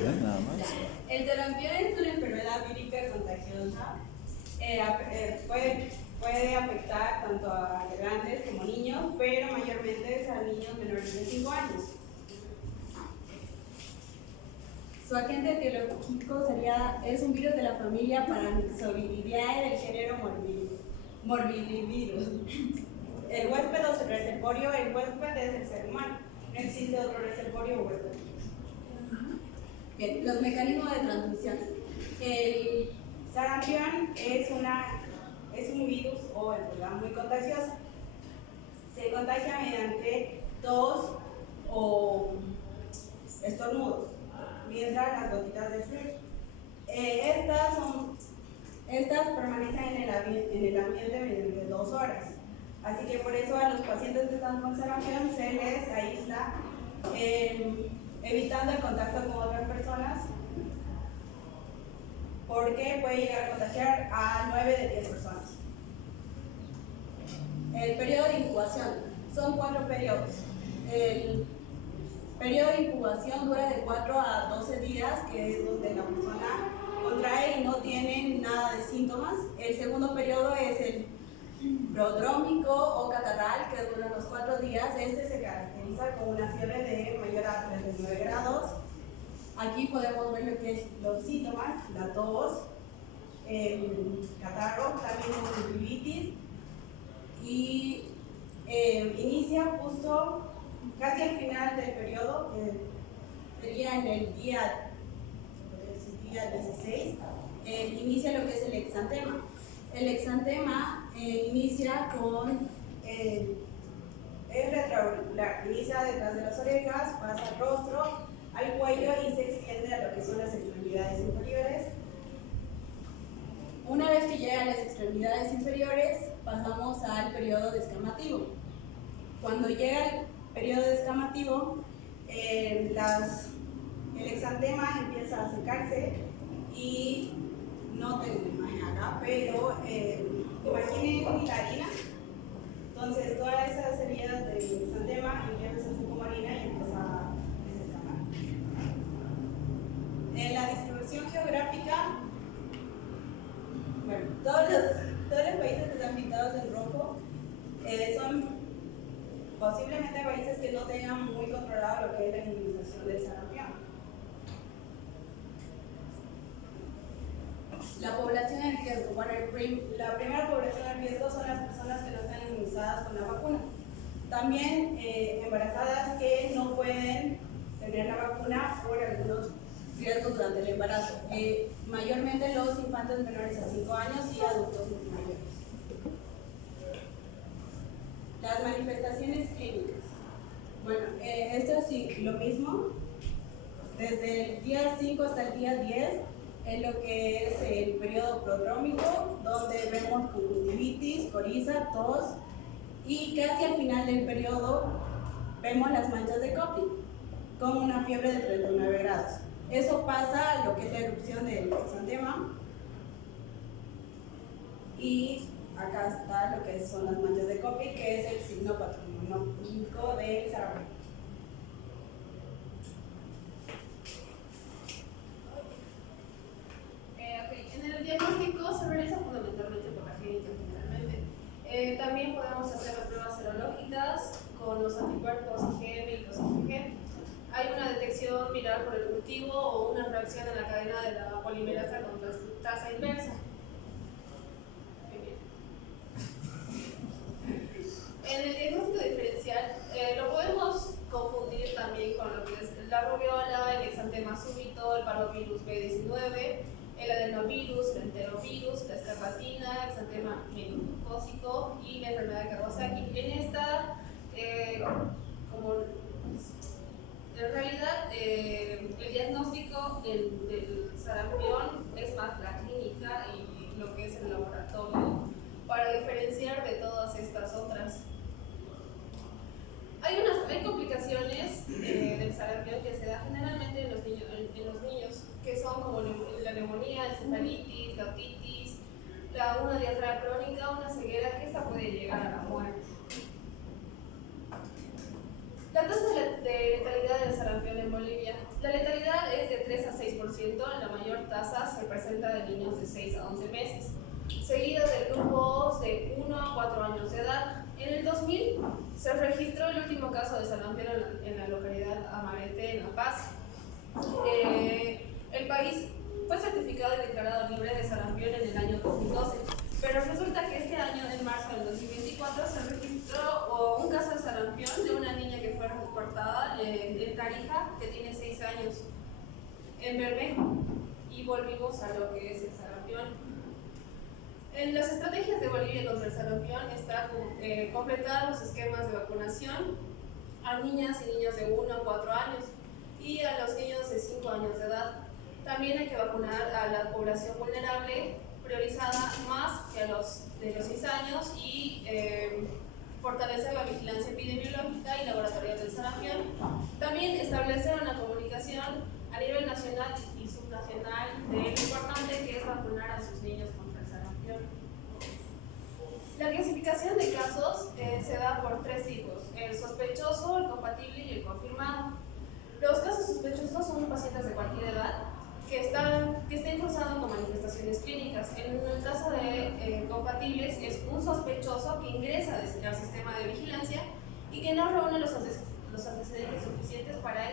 ¿Ven? Nada más. El sarampión es una enfermedad vírica contagiosa. Puede afectar tanto a grandes como niños, pero mayormente es a niños menores de 5 años. Su agente etiológico es un virus de la familia Paramyxoviridae del género Morbillivirus. El huésped o reservorio, el huésped es el ser humano. No existe otro reservorio o huésped. Bien, los mecanismos de transmisión. El sarampión es un virus o enfermedad muy contagiosa. Se contagia mediante tos o estornudos, mientras las gotitas de flujo. Estas permanecen en el ambiente mediante 2 horas. Así que por eso a los pacientes que están con sarampión se les aísla, evitando el contacto con otras personas, porque puede llegar a contagiar a 9 de 10 personas. El periodo de incubación son 4 periodos. El periodo de incubación dura de 4 a 12 días, que es donde la persona contrae y no tiene nada de síntomas. El segundo periodo es el prodrómico o catarral, que dura los 4 días. Este se caracteriza con una fiebre de mayor a 39 grados. Aquí podemos ver lo que es los síntomas: la tos, el catarro, también conjuntivitis, y inicia justo casi al final del periodo, sería en el día 16, inicia lo que es el exantema. El exantema inicia con es retroauricular, inicia detrás de las orejas, pasa al rostro, al cuello y se extiende a lo que son las extremidades inferiores. Una vez que llega a las extremidades inferiores, pasamos al periodo descamativo. Cuando llega el periodo descamativo, el exantema empieza a secarse y no tengo una imagen acá, pero imaginen la harina. Entonces todas esas heridas del exantema empiezan a ser como harina y empieza a desescamar. En la distribución geográfica, bueno, todos los países que están pintados en rojo son posiblemente países que no tengan muy controlado lo que es la inmunización del sarampión. La población en riesgo. Bueno, la primera población en riesgo son las personas que no están inmunizadas con la vacuna. También embarazadas que no pueden tener la vacuna por algunos riesgos durante el embarazo. Mayormente los infantes menores a 5 años y adultos mayores. Las manifestaciones clínicas. Bueno, esto sí, lo mismo. Desde el día 5 hasta el día 10 es lo que es el periodo prodrómico, donde vemos conjuntivitis, coriza, tos, y casi al final del periodo vemos las manchas de Koplik con una fiebre de 39 grados. Eso pasa a lo que es la erupción del exantema, y acá está lo que son las manchas de Koplik, que es el signo patológico del sarampión. En el diagnóstico se realiza fundamentalmente por la clínica generalmente. También podemos hacer las pruebas serológicas con los anticuerpos IgM y los IgG. Hay una detección viral por el cultivo o una reacción en la cadena de la polimerasa con transcriptasa inversa. En el diagnóstico diferencial lo podemos confundir también con lo que es la rubiola, el exantema súbito, el parvovirus B19, el adenovirus, el enterovirus, la escarlatina, el exantema meningocócico y la enfermedad de Kawasaki. En esta, en realidad, el diagnóstico del sarampión es más la clínica y lo que es el laboratorio, para diferenciar de todas estas otras. Hay complicaciones del sarampión que se da generalmente en los niños, que son como la neumonía, la encefalitis, la otitis, una diarrea crónica, una ceguera, que esta puede llegar a la muerte. La tasa de letalidad del sarampión Bolivia. La letalidad es de 3 a 6%, la mayor tasa se presenta de niños de 6 a 11 meses, seguida de grupos de 1 a 4 años de edad. En el 2000 se registró el último caso de sarampión en la localidad Amarete, en La Paz. El país fue certificado y declarado libre de sarampión en el año 2012, pero resulta que este año, en marzo del 2024, se registró un caso de sarampión de una niña que fue reportada en Tarija, que tiene 6 años, en Bermejo, y volvimos a lo que es el sarampión. En las estrategias de Bolivia contra el sarampión está completar los esquemas de vacunación a niñas y niños de 1 a 4 años y a los niños de 5 años de edad. También hay que vacunar a la población vulnerable, priorizada más que a los de los 6 años, y fortalecer la vigilancia epidemiológica y laboratorial del sarampión. También establecer una comunicación a nivel nacional y subnacional de lo importante que es vacunar a sus niños contra el sarampión. La clasificación de casos se da por 3 tipos: el sospechoso, el compatible y el confirmado. Los casos sospechosos son pacientes de cualquier edad que estén cursando con manifestaciones clínicas. En el caso de compatibles, es un sospechoso que ingresa al sistema de vigilancia y que no reúne los antecedentes suficientes para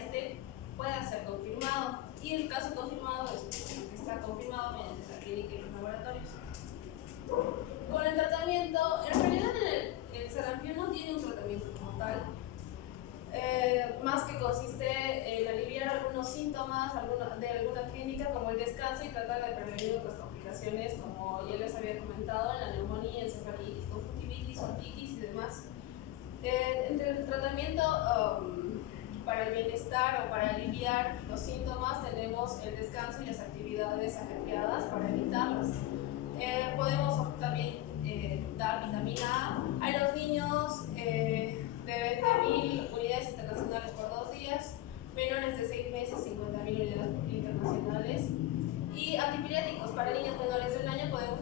pueda ser confirmado. Y el caso confirmado es que está confirmado mediante la clínica y los laboratorios. Con el tratamiento, en realidad el sarampión no tiene un tratamiento como tal, más que consiste en aliviar algunos síntomas de alguna clínica, como el descanso, y tratar de prevenir otras complicaciones, como ya les había comentado, la neumonía, encefalitis, conjuntivitis, otitis y demás. Entre el tratamiento para el bienestar o para aliviar los síntomas tenemos el descanso y las actividades apropiadas para evitarlas. Podemos también dar vitamina A a los niños de 20.000 unidades internacionales por 2 días, menores de 6 meses 50.000 unidades internacionales, y antipiréticos para niños menores de 1 año. Podemos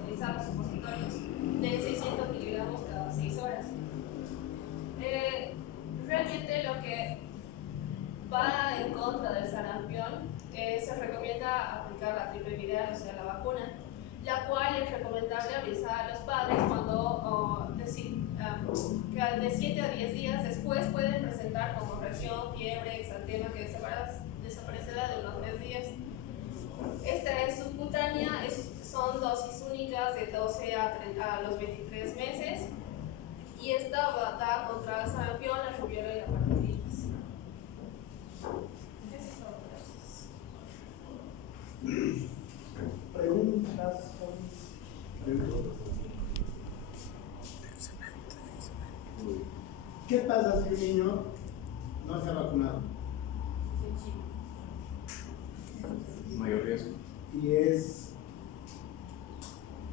utilizar los supositorios de 600 miligramos cada 6 horas. Realmente lo que va en contra del sarampión, se recomienda aplicar la triple viral, o sea, la vacuna, la cual es recomendable avisar a los padres cuando que de 7 a 10 días después pueden presentar como reacción, fiebre, exantema, que desaparecerá de unos 3 días. Esta es subcutánea, son dosis únicas de 12 a los 23 meses, y esta da contra el sarampión, la rubiola y la parotiditis. Eso es todo, gracias. Preguntas. ¿Qué pasa si un niño no se ha vacunado? Mayor riesgo.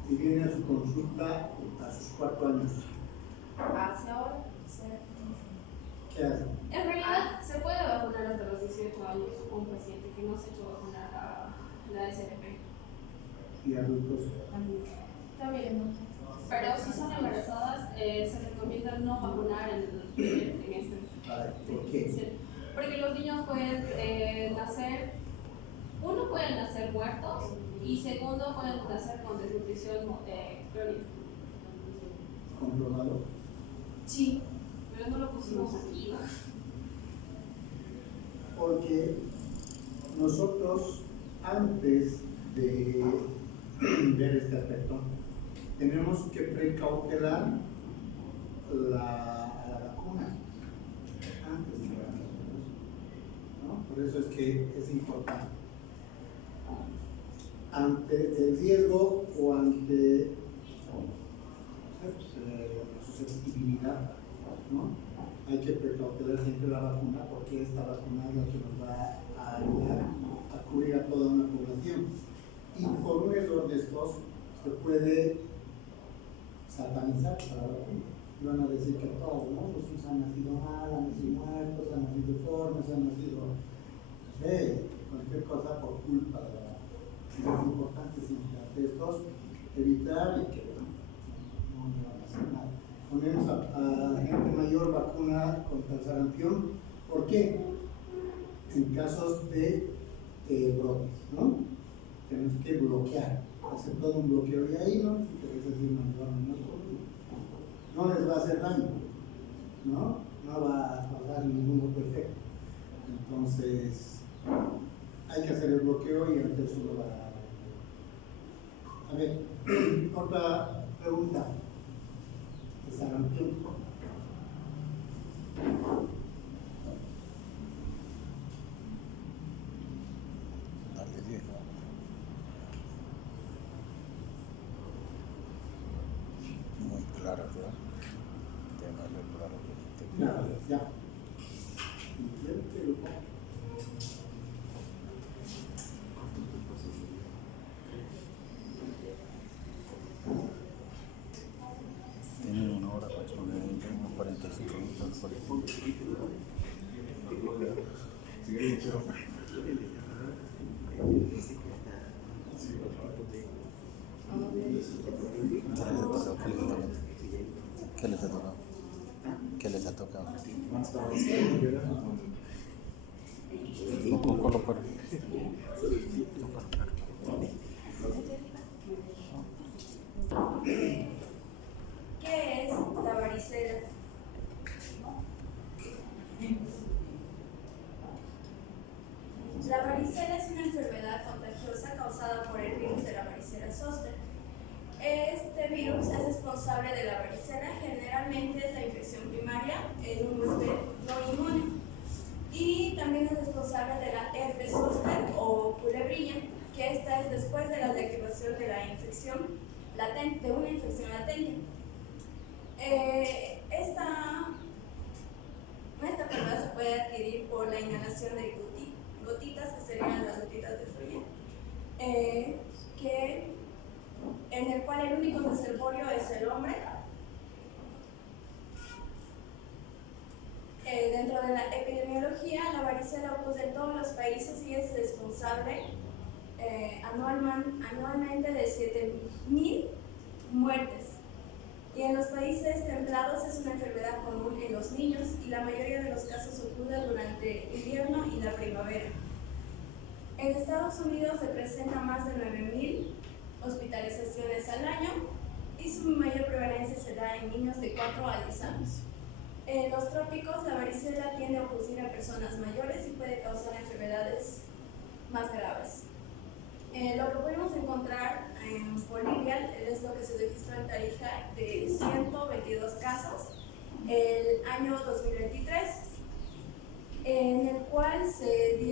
Y viene a su consulta a sus 4 años. Hacia ahora, ¿Qué hace? en realidad se puede vacunar hasta los 18 años un paciente que no se ha hecho vacunar a la SRP. Y adultos. También. Pero si son embarazadas, se recomienda no vacunar en este. ¿Por qué? Porque los niños pueden nacer, uno, pueden nacer muertos, y segundo, pueden nacer con desnutrición crónica. ¿Comprobado? Sí, pero no lo pusimos aquí. Porque nosotros, antes de ver este aspecto, tenemos que precautelar la vacuna antes de la vacuna, ¿no? Por eso es que es importante. Ante el riesgo o ante la susceptibilidad, ¿no? Hay que precautelar siempre la vacuna, porque esta vacuna es la que nos va a ayudar a cubrir a toda una población. Y por un error de estos se puede satanizar a la vacuna. Y van a decir que todos, ¿no? Los hijos han nacido mal, han nacido muertos, han nacido deformes, han nacido cualquier cosa por culpa de la vacuna. Es importante siempre ante estos evitar y que no van a hacer nada. Ponemos a gente mayor vacuna contra el sarampión. ¿Por qué? en casos de brotes, ¿no? Tenemos que bloquear, hacer todo un bloqueo de ahí, ¿no? No les va a hacer daño, ¿no? No va a causar ningún otro efecto. Entonces, hay que hacer el bloqueo y antes uno va a ver, otra pregunta. Sarampión. Muy claro, ¿verdad? Ya. Tienen una hora para exponer, unos 45 minutos. ¿Qué les ha tocado? ¿Qué les ha tocado? No colocar. ¿Qué es la varicela? La varicela es una enfermedad contagiosa causada por el virus de la varicela zoster. Este virus es responsable de la varicela, generalmente es la infección primaria en un huésped no inmune. Y también es responsable de la herpes zoster o culebrilla, que esta es después de la reactivación de la infección latente, de una infección latente. Esta enfermedad se puede adquirir por la inhalación de gotitas, que serían las gotitas de fluye, en el cual el único reservorio es el hombre. Dentro de la epidemiología, la varicela ocurre en todos los países y es responsable anualmente de 7.000 muertes. Y en los países templados es una enfermedad común en los niños y la mayoría de los casos ocurren durante invierno y la primavera. En Estados Unidos se presentan más de 9.000 hospitalizaciones al año y su mayor prevalencia se da en niños de 4 a 10 años. En los trópicos, la varicela tiende a ocurrir en personas mayores y puede causar enfermedades más graves. Lo que pudimos encontrar en Bolivia es lo que se registró en Tarija de 122 casos el año 2023, en el cual se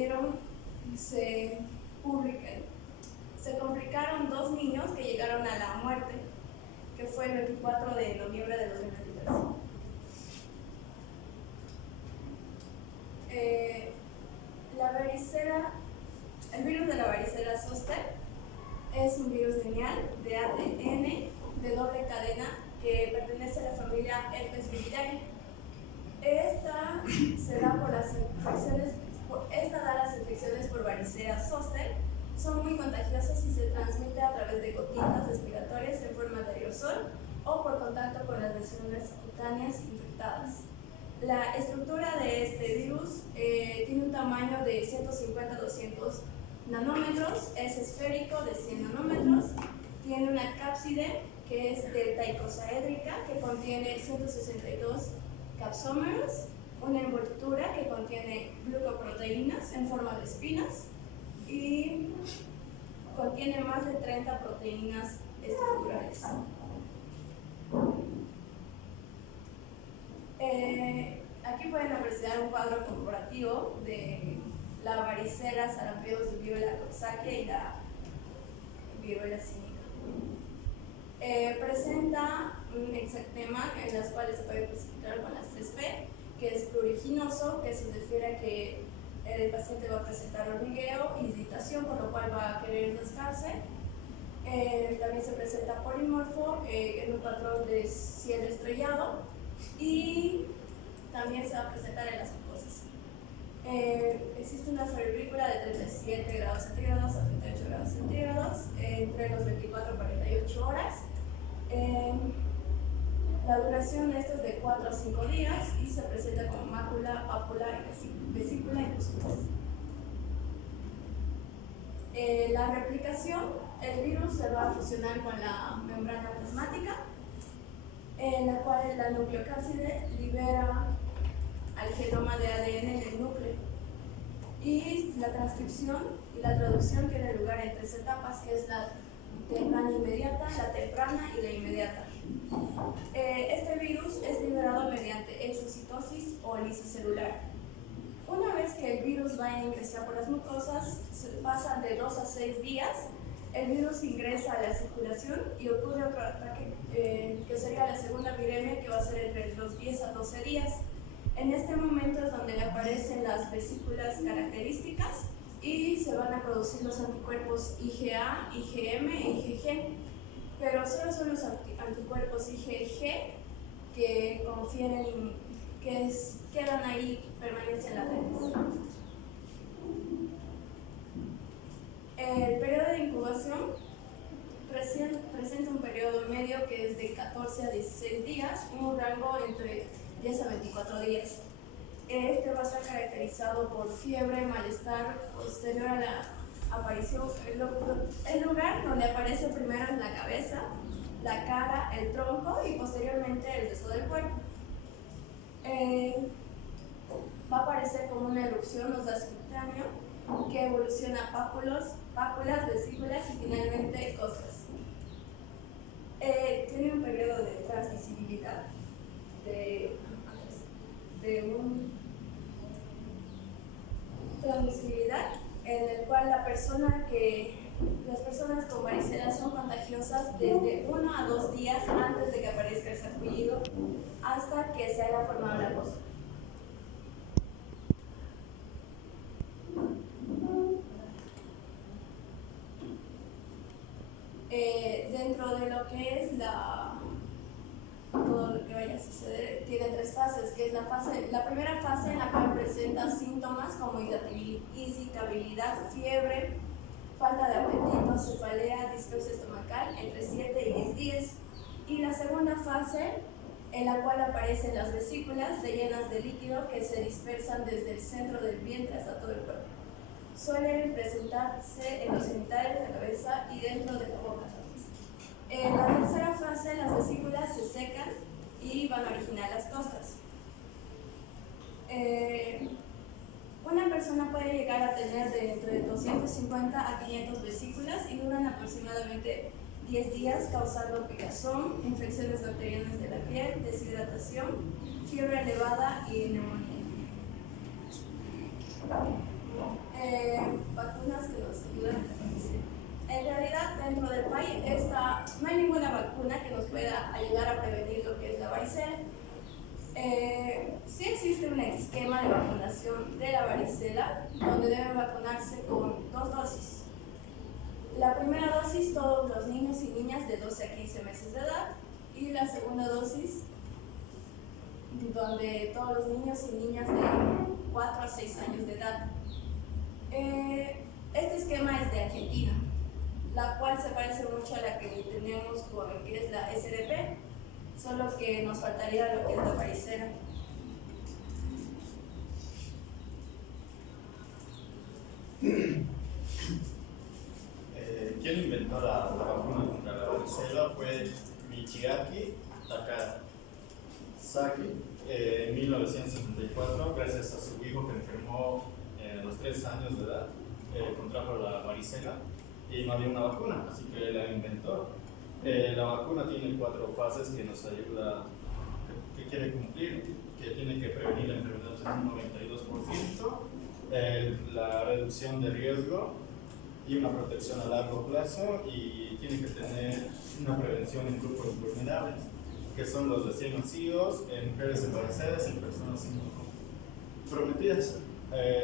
complicaron 2 niños que llegaron a la muerte, que fue el 24 de noviembre de 2023. La varicela, el virus de la varicela zoster es un virus lineal de ADN de doble cadena que pertenece a la familia Herpesviridae. Esta da las infecciones por varicela zoster. Son muy contagiosas y se transmite a través de gotitas respiratorias en forma de aerosol o por contacto con las lesiones cutáneas infectadas. La estructura de este virus tiene un tamaño de 150 a 200 nanómetros, es esférico de 100 nanómetros, tiene una cápside que es delta icosaédrica que contiene 162 capsómeros, una envoltura que contiene glucoproteínas en forma de espinas y contiene más de 30 proteínas estructurales. Aquí pueden apreciar un cuadro comparativo de la varicela, sarampión, viruela coxsackia y la viruela símica. Presenta un exantema en las cuales se puede clasificar con las 3P, que es pruriginoso, que se refiere a que el paciente va a presentar hormigueo y irritación, por lo cual va a querer rascarse. También se presenta polimorfo en un patrón de cielo estrellado y también se va a presentar en las mucosas. Existe una febrícula de 37 grados centígrados a 38 grados centígrados entre los 24 y 48 horas. La duración de esto es de 4 a 5 días y se presenta como mácula, pápula, vesícula y pústulas. La replicación, el virus se va a fusionar con la membrana plasmática, en la cual la nucleocápside libera al genoma de ADN en el núcleo. Y la transcripción y la traducción tiene lugar en 3 etapas, que es la temprana inmediata, la temprana y la inmediata. Este virus es liberado mediante exocitosis o lisis celular. Una vez que el virus va a ingresar por las mucosas, pasan de 2 a 6 días, el virus ingresa a la circulación y ocurre otro ataque, que sería la segunda viremia, que va a ser entre los 10 a 12 días. En este momento es donde le aparecen las vesículas características y se van a producir los anticuerpos IgA, IgM e IgG, pero solo son los anticuerpos IgG que confieren, quedan ahí, permanecen latentes. El periodo de incubación presenta un periodo medio que es de 14 a 16 días, un rango entre 10 a 24 días. Este va a estar caracterizado por fiebre, malestar posterior a la aparición. El lugar donde aparece primero es la cabeza, la cara, el tronco y posteriormente el resto del cuerpo. Va a aparecer como una erupción subcutáneo que evoluciona a pápulas, vesículas y finalmente costras. Tiene un periodo de transmisibilidad en el cual las personas con varicela son contagiosas desde 1 a 2 días antes de que aparezca el sarpullido hasta que se haya formado la cosa. Dentro de lo que es todo lo que vaya a suceder, tiene 3 fases, que es la primera fase en la cual presenta síntomas como irritabilidad, fiebre, falta de apetito, cefalea, dispesia estomacal entre 7 y 10 días. Y la segunda fase en la cual aparecen las vesículas rellenas de líquido que se dispersan desde el centro del vientre hasta todo el cuerpo. Suelen presentarse en los genitales, la cabeza y dentro de la boca. En la tercera fase, las vesículas se secan y van a originar las costras. Una persona puede llegar a tener de entre 250 a 500 vesículas y duran aproximadamente 10 días, causando picazón, infecciones bacterianas de la piel, deshidratación, fiebre elevada y neumonía. Vacunas que nos ayudan a prevenir. En realidad, dentro del país no hay ninguna vacuna que nos pueda ayudar a prevenir lo que es la varicela. Sí existe un esquema de vacunación de la varicela donde deben vacunarse con 2 dosis. La primera dosis todos los niños y niñas de 12 a 15 meses de edad y la segunda dosis donde todos los niños y niñas de 4 a 6 años de edad. Este esquema es de Argentina, la cual se parece mucho a la que tenemos con lo que es la SDP, solo que nos faltaría lo que es la varicela. Quien inventó la vacuna contra la varicela fue Michiaki Takasaki en 1974, gracias a su hijo que enfermó a los 3 años de edad, contrajo la varicela y no había una vacuna, así que la inventó. La vacuna tiene 4 fases que nos ayuda, que quiere cumplir, que tiene que prevenir la enfermedad en un 92%, la reducción de riesgo y una protección a largo plazo, y tiene que tener una prevención en grupos vulnerables, que son los recién nacidos, mujeres embarazadas y personas inmunocomprometidas.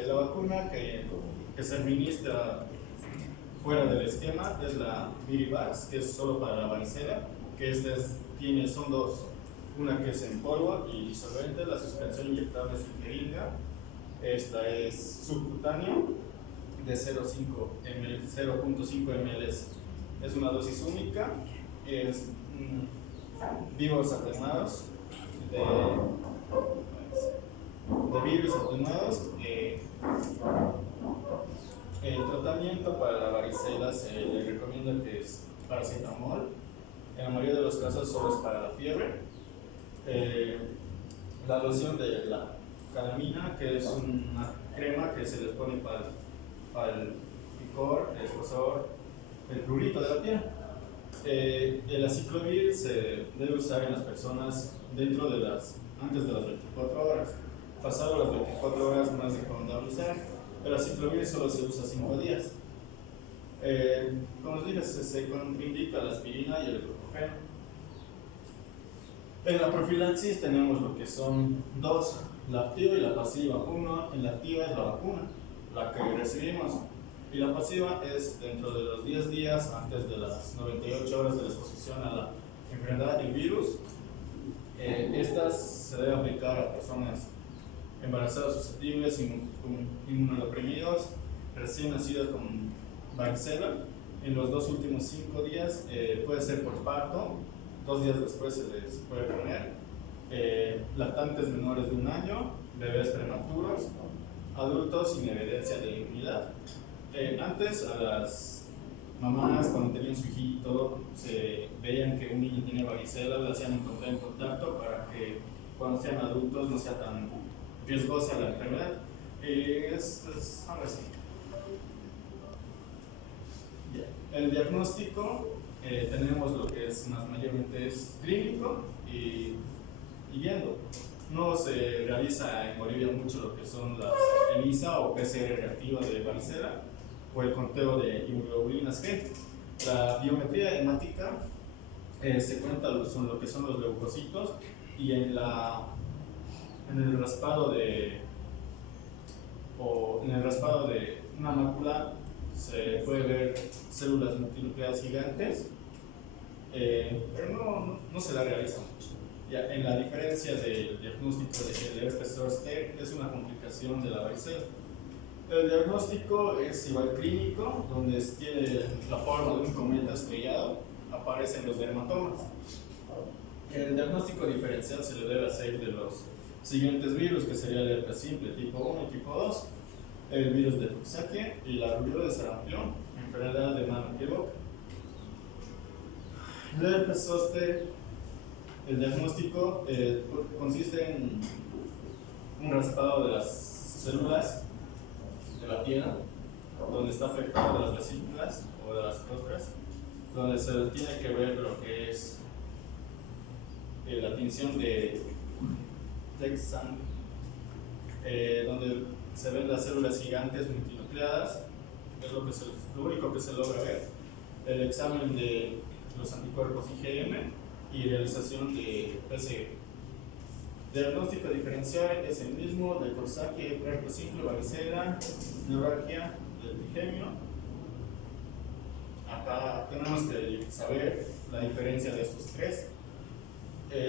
La vacuna que se administra fuera del esquema es la Virivax, que es solo para la varicela, que son 2, una que es en polvo y disolvente, la suspensión inyectable es en jeringa, esta es subcutánea de 0.5 ml, es una dosis única, es vivos atenuados de virus atenuados. El tratamiento tratamiento para la varicela se le recomienda que es paracetamol. En la mayoría de los casos solo es para la fiebre. La loción de la calamina, que es una crema que se les pone para el picor, el escozor, el prurito de la piel. El aciclovir se debe usar en las personas antes de las 24 horas. Pasado las 24 horas no es recomendable usar. El aciclovir solo se usa 5 días. Como les dije, se contraindica la aspirina y el ibuprofeno. En la profilaxis tenemos lo que son dos, la activa y la pasiva. La activa es la vacuna, la que recibimos, y la pasiva es dentro de los 10 días antes de las 98 horas de la exposición a la enfermedad del virus. Estas se deben aplicar a personas embarazadas susceptibles, inmunodeprimidos, recién nacidos con varicela. En los 2 últimos 5 días puede ser por parto, 2 días después se les puede poner, lactantes menores de 1 año, bebés prematuros, adultos sin evidencia de inmunidad. Antes a las mamás, cuando tenían su hijito, se veían que un niño tenía varicela, le hacían encontrar en contacto para que cuando sean adultos no sea tan riesgosa la enfermedad. Ahora sí. El diagnóstico, tenemos lo que es mayormente es clínico y viendo. No se realiza en Bolivia mucho lo que son las ELISA o PCR reactiva de varicela o el conteo de inmunoglobulinas G. La biometría hemática se cuenta lo que son los leucocitos, y en el raspado de una mácula se puede ver células multinucleadas gigantes, pero no se la realiza mucho. Ya, en la diferencia del diagnóstico del herpes zoster, es una complicación de la varicela. El diagnóstico es igual clínico, donde tiene la forma de un cometa estrellado, aparecen los dermatomas. El diagnóstico diferencial se le debe hacer de los siguientes virus, que sería el herpes simple tipo 1 y tipo 2, el virus de Coxsackie y la rubiola de sarampión, enfermedad de mano y boca. El herpes zoster, el diagnóstico consiste en un raspado de las células de la piel, donde está afectado de las vesículas o de las costras, donde se tiene que ver lo que es la tinción de Texan, donde se ven las células gigantes multinucleadas, es lo único que se logra ver. El examen de los anticuerpos IgM y realización de PCR. Diagnóstico diferencial es el mismo de Coxsackie, herpes simple, varicela, neuralgia del trigemio. Acá tenemos que saber la diferencia de estos tres.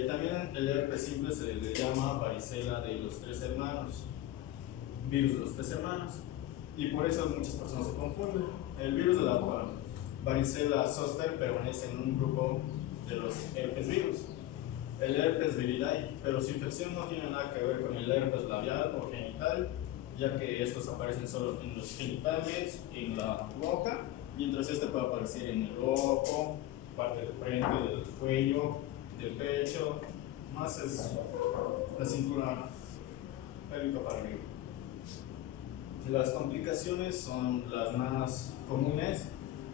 También el herpes simple se le llama varicela de los 3 hermanos, virus de los 3 hermanos, y por eso muchas personas se confunden. El virus de la varicela zoster permanece en un grupo de los herpes virus, el herpes viridae, pero su infección no tiene nada que ver con el herpes labial o genital, ya que estos aparecen solo en los genitales, en la boca, mientras este puede aparecer en el ojo, parte del frente, del cuello, del pecho, más es la cintura pélvica para arriba. Las complicaciones son las más comunes,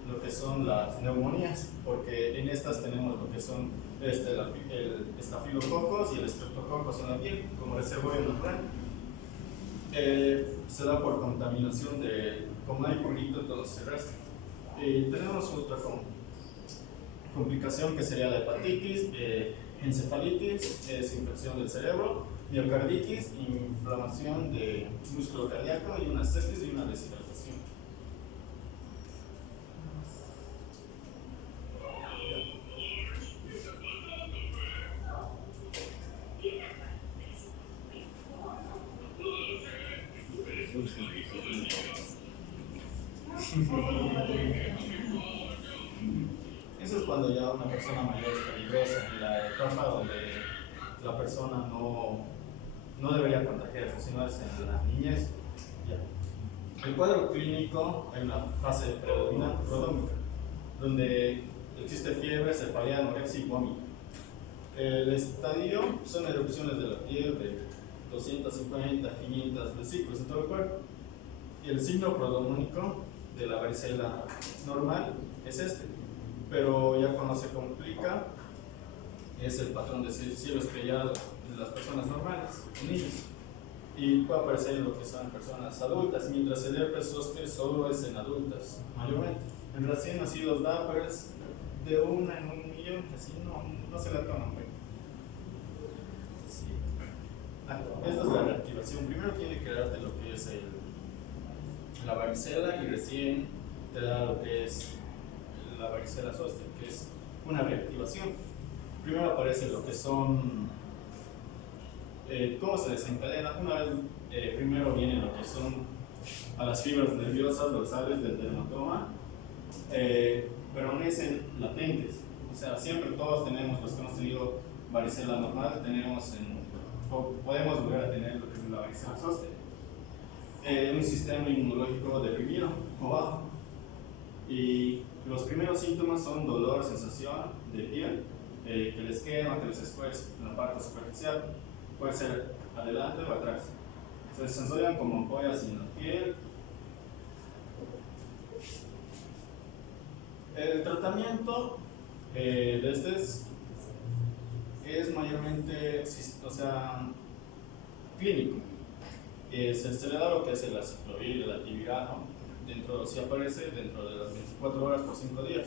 lo que son las neumonías, porque en estas tenemos lo que son el estafilococos y el estreptococos en la piel, como reservorio natural. Se da por contaminación como hay prurito, todo se resta. Tenemos otra complicación que sería la hepatitis, encefalitis, es infección del cerebro, miocarditis, inflamación de músculo cardíaco y una sepsis y una deshidratación. Eso es cuando ya una persona mayor es peligrosa, en la etapa donde la persona no debería contagiarse, sino es en la niñez. Ya. El cuadro clínico hay una fase prodrómica, donde existe fiebre, cefalea, anorexia y vómito. El estadio son erupciones de la piel de 250 a 500 vesículas en todo el cuerpo. Y el signo prodrómico de la varicela normal es este, pero ya cuando se complica es el patrón de cielo estrellado en las personas normales, en niños. Y puede aparecer en lo que son personas adultas, mientras el herpes zóster solo es en adultas, mayormente. En recién nacidos da, pero es de una en 1 millón, así no se la toman. Sí. Esta es la reactivación. Primero tiene que darte lo que es la varicela y recién te da lo que es la varicela zóster, que es una reactivación. Primero aparece lo que son cómo se desencadena. Una vez primero vienen lo que son a las fibras nerviosas dorsales del dermatoma, permanecen latentes. O sea, siempre todos tenemos, los que hemos tenido varicela normal, podemos volver a tener lo que es la varicela zóster. Un sistema inmunológico deprimido o bajo. Y los primeros síntomas son dolor, sensación de piel, que les quema, que les escuece en la parte superficial. Puede ser adelante o atrás. Se desarrollan como ampollas en la piel. El tratamiento de este es mayormente, o sea, clínico. Se le da lo que es el aciclovir, el antiviral, si aparece dentro de las 24 horas por 5 días.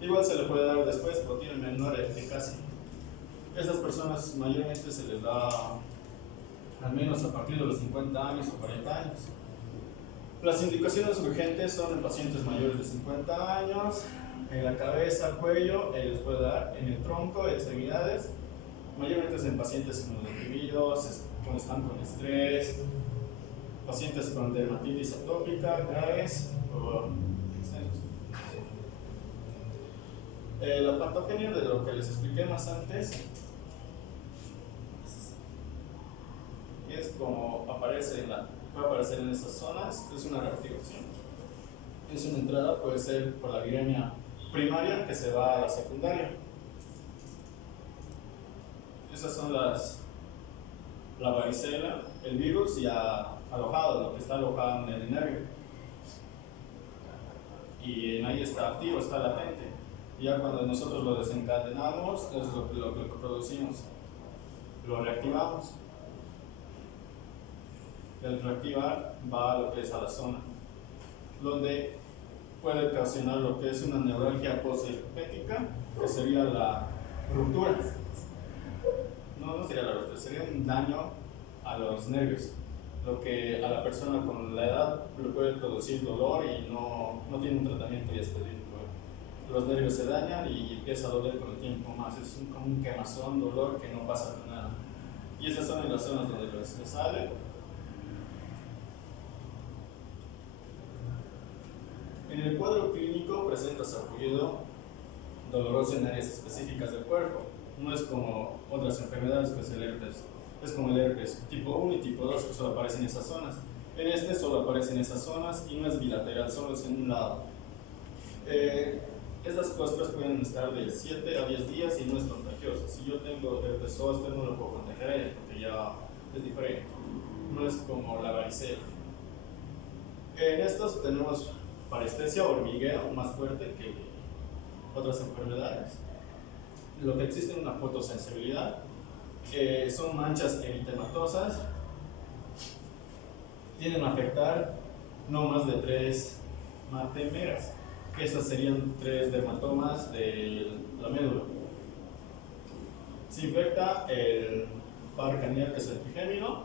Igual se le puede dar después, pero tiene menor eficacia. Estas personas mayormente se les da al menos a partir de los 50 años o 40 años. Las indicaciones urgentes son en pacientes mayores de 50 años, en la cabeza, cuello, les puede dar en el tronco, extremidades, mayormente es en pacientes inmunodeprimidos, cuando están con estrés, pacientes con dermatitis atópica graves o extensos. La patogenia de lo que les expliqué más antes es como puede aparecer en estas zonas, es una reactivación. Es una entrada, puede ser por la viremia primaria que se va a la secundaria. Esas son la varicela, el virus ya alojado, lo que está alojado en el nervio. Y ahí está activo, está latente. Y ya cuando nosotros lo desencadenamos, es lo que producimos. Lo reactivamos. El reactivar va a lo que es a la zona, donde puede ocasionar lo que es una neuralgia post-herpética, que sería la ruptura. No sería la ruptura, sería un daño a los nervios, lo que a la persona con la edad le puede producir dolor y no tiene un tratamiento ya específico. Los nervios se dañan y empieza a doler con el tiempo más, es como un quemazón, dolor que no pasa con nada. Y esas son las zonas donde les sale. En el cuadro clínico presenta sarpullido doloroso en áreas específicas del cuerpo. No es como otras enfermedades que es el herpes. Es como el herpes tipo 1 y tipo 2 que solo aparecen en esas zonas. En este solo aparecen en esas zonas y no es bilateral, solo es en un lado. Estas costras pueden estar de 7 a 10 días y no es contagioso. Si yo tengo herpes zóster no lo puedo contagiar a ella porque ya es diferente. No es como la varicela. En estos tenemos parestesia o hormigueo más fuerte que otras enfermedades. Lo que existe es una fotosensibilidad, son manchas eritematosas, tienden a afectar no más de 3 martemeras. Estas serían 3 dermatomas de la médula. Se infecta el par craneal, que es el trigémino,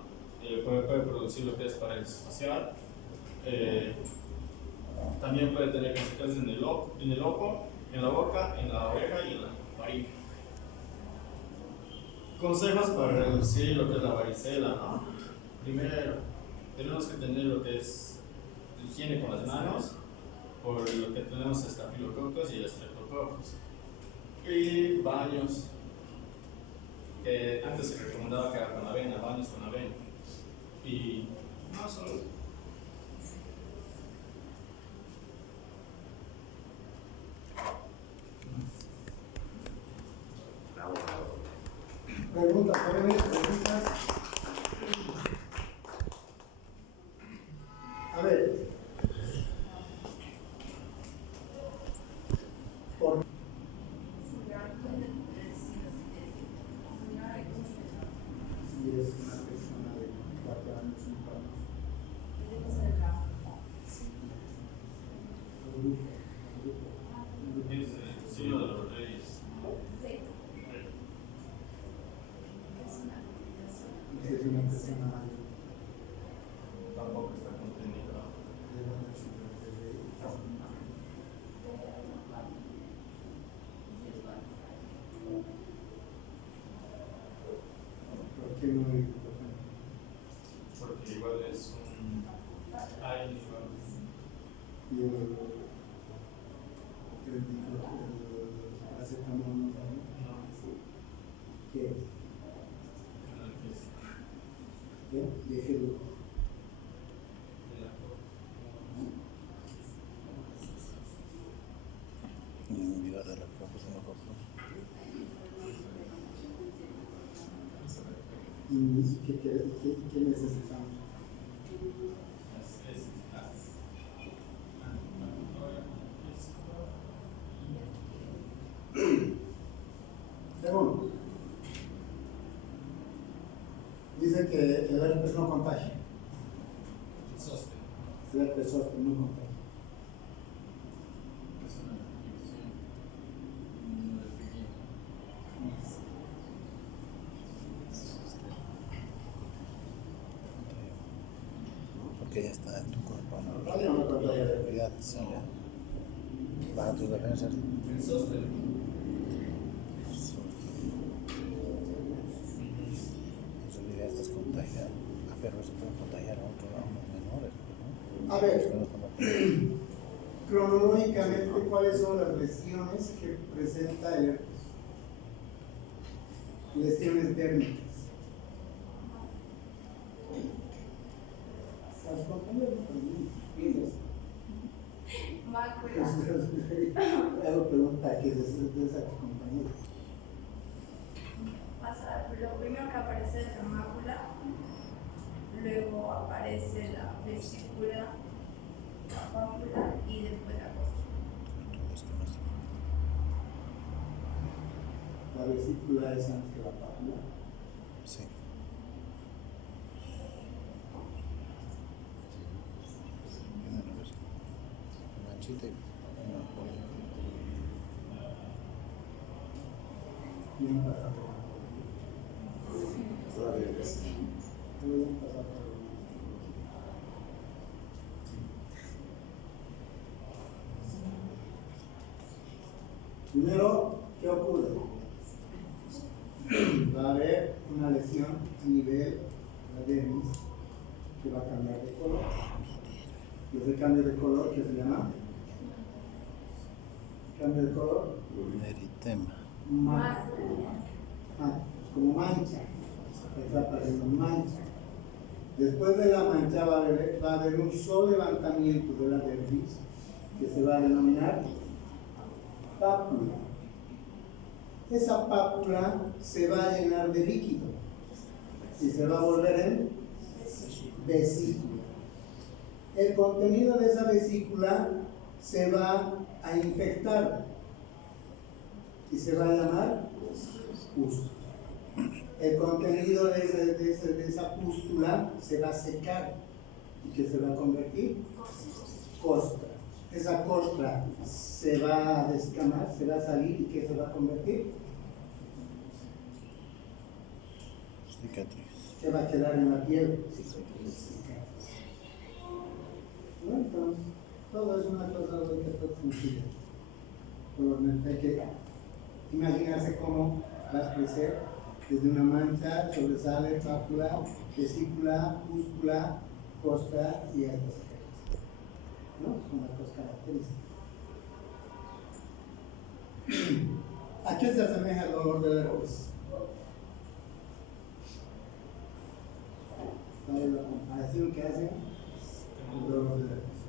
puede producir lo que es parálisis facial. También puede tener consecuencias en el ojo, en la boca, en la oreja y en la faringe. Consejos para reducir lo que es la varicela, ¿no? Primero, tenemos que tener lo que es higiene con las manos, por lo que tenemos estafilococos y estreptococos. Y baños, que antes se recomendaba que haga con avena, baños con avena. Y no solo. Preguntas, jóvenes, preguntas. A ver. Por... Si es una persona de 4 años, 5 años. Es el signo de los reyes. Si es una persona mayor. Tampoco está contenido. ¿Por qué no hay ibuprofeno? Porque igual es un. Hay igual. Y el acetamol no sabe. ¿Qué es? ¿Qué? Déjelo. Inhibidor de la profesión. ¿Y qué necesitamos? Segundo, dice que el herpes no contagia. El herpes zóster no contagia. Porque ya está en tu cuerpo, ¿no? Todavía no contagia el herpes. Ya, sí, ya. Baja tus defensas. Eso ya estás contagiado. Ah, pero eso puede contagiar a unos menores, ¿no? A ver, cronológicamente, ¿cuáles son las lesiones que presenta el herpes? Lesiones dérmicas. ¿Sabes compañeros? ¿Pides? Hago pregunta que de esa compañera. Pasa, lo primero que aparece es la mácula, luego aparece la vesícula, la pápula y después la costra. La vesícula es antes que la pápula. Sí. Manchita y una polla. Bien pasado. Bien pasado. Primero, ¿qué ocurre? Va a haber una lesión a nivel de la dermis que va a cambiar de color. Y ese cambio de color, ¿qué se llama? Cambio de color. Eritema. Es como mancha. Está apareciendo mancha. Después de la mancha va a haber un solo levantamiento de la dermis que se va a denominar pápula. Esa pápula se va a llenar de líquido y se va a volver en vesícula. El contenido de esa vesícula se va a infectar y se va a llamar pústula. El contenido de esa pústula se va a secar y que se va a convertir costra. Esa costra se va a descamar, se va a salir y que se va a convertir, Cicatriz. se va a quedar en la piel. ¿No? Entonces, todo es una cosa muy sencilla. Hay que imaginarse cómo va a crecer desde una mancha, sobresale, pápula, vesícula, pústula, costra y hasta cicatriz. ¿No? Son las dos características. ¿A qué se asemeja el dolor del herpes? ¿Sabe la comparación que hacen? El dolor del herpes.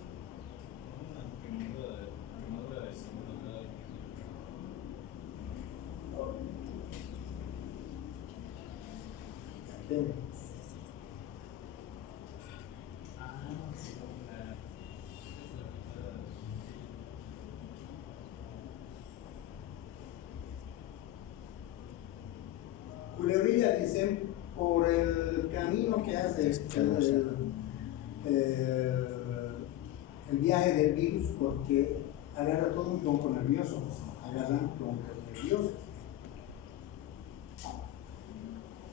Quemadura de segundo grado. sistema. Culebrilla dicen por el camino que hace el viaje del virus, porque agarra todo un tronco nervioso, agarran troncos nerviosos.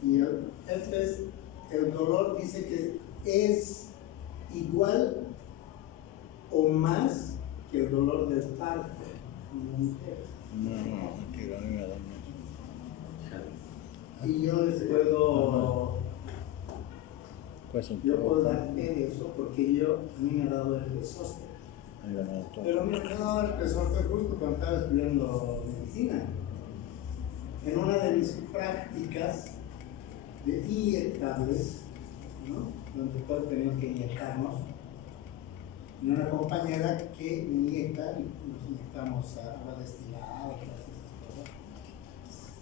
Y el dolor dice que es igual o más que el dolor de parto en la mujer. No, que a mí me da miedo. Y yo les puedo, Pues un yo puedo poco. dar fe de eso porque a mí me ha dado el resorte. Ahí va, me da todo. Pero me ha dado el resorte justo cuando estaba estudiando medicina. En una de mis prácticas de inyectables, ¿no? Donde todos teníamos que inyectarnos, y una compañera que me inyecta y nos inyectamos agua destilada y todas esas cosas.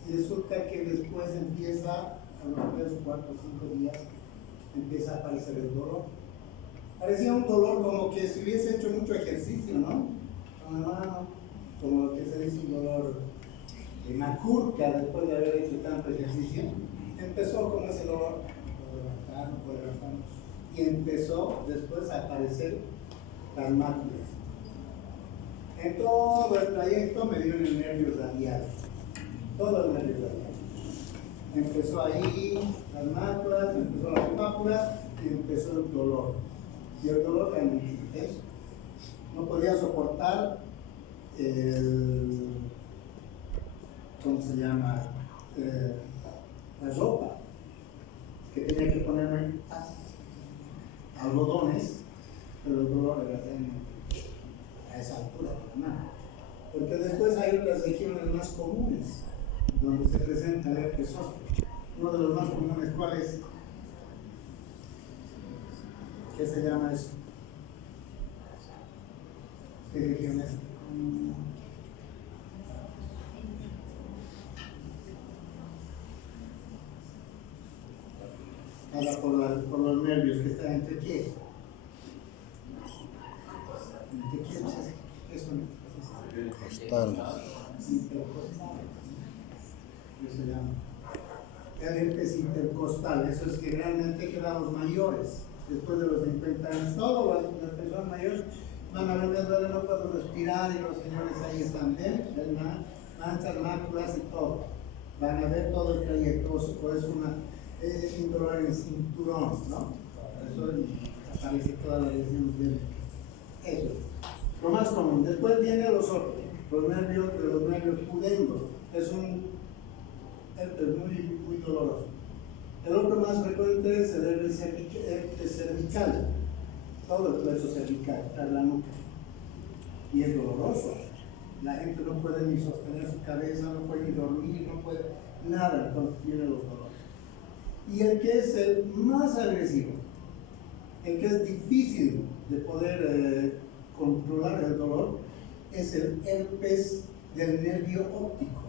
Y resulta que después empieza, a los 3, 4, 5 días, empieza a aparecer el dolor. Parecía un dolor como que si hubiese hecho mucho ejercicio, ¿no? Con la mano, como lo que se dice un dolor de macurca después de haber hecho tanto ejercicio. Empezó con ese dolor, no puedo levantar, y empezó después a aparecer las máculas. En todo el trayecto me dio el nervio radial, todo el nervio radial. Empezó ahí las máculas, empezó las pápulas y empezó el dolor. Y el dolor realmente intenso. No podía soportar ¿cómo se llama? La ropa, que tenía que ponerme algodones, pero el dolor era realmente a esa altura de la mano. Porque después hay otras regiones más comunes donde se presenta el herpes zóster. Uno de los más comunes, ¿cuál es? ¿Qué se llama eso? ¿Qué región es? Habla por los nervios que están entre qué. ¿Entre qué? Eso Costales. intercostal. Eso se llama. El herpes intercostal, eso es que realmente quedamos mayores. Después de los 50 años, todas las personas mayores van a ver, me duele, no puedo respirar, y los señores ahí están bien, manchas, máculas y todo. Van a ver todo el trayecto, o es un dolor en el cinturón, ¿no? Eso aparece toda la lesión del. Eso es lo más común. Después vienen los otros, los nervios pudendos. Es un herpes muy doloroso. El otro más frecuente es el herpes cervical, todo el plexo cervical, tras la nuca. Y es doloroso. La gente no puede ni sostener su cabeza, no puede ni dormir, no puede nada cuando tiene los dolores. Y el que es el más agresivo, el que es difícil de poder controlar el dolor, es el herpes del nervio óptico.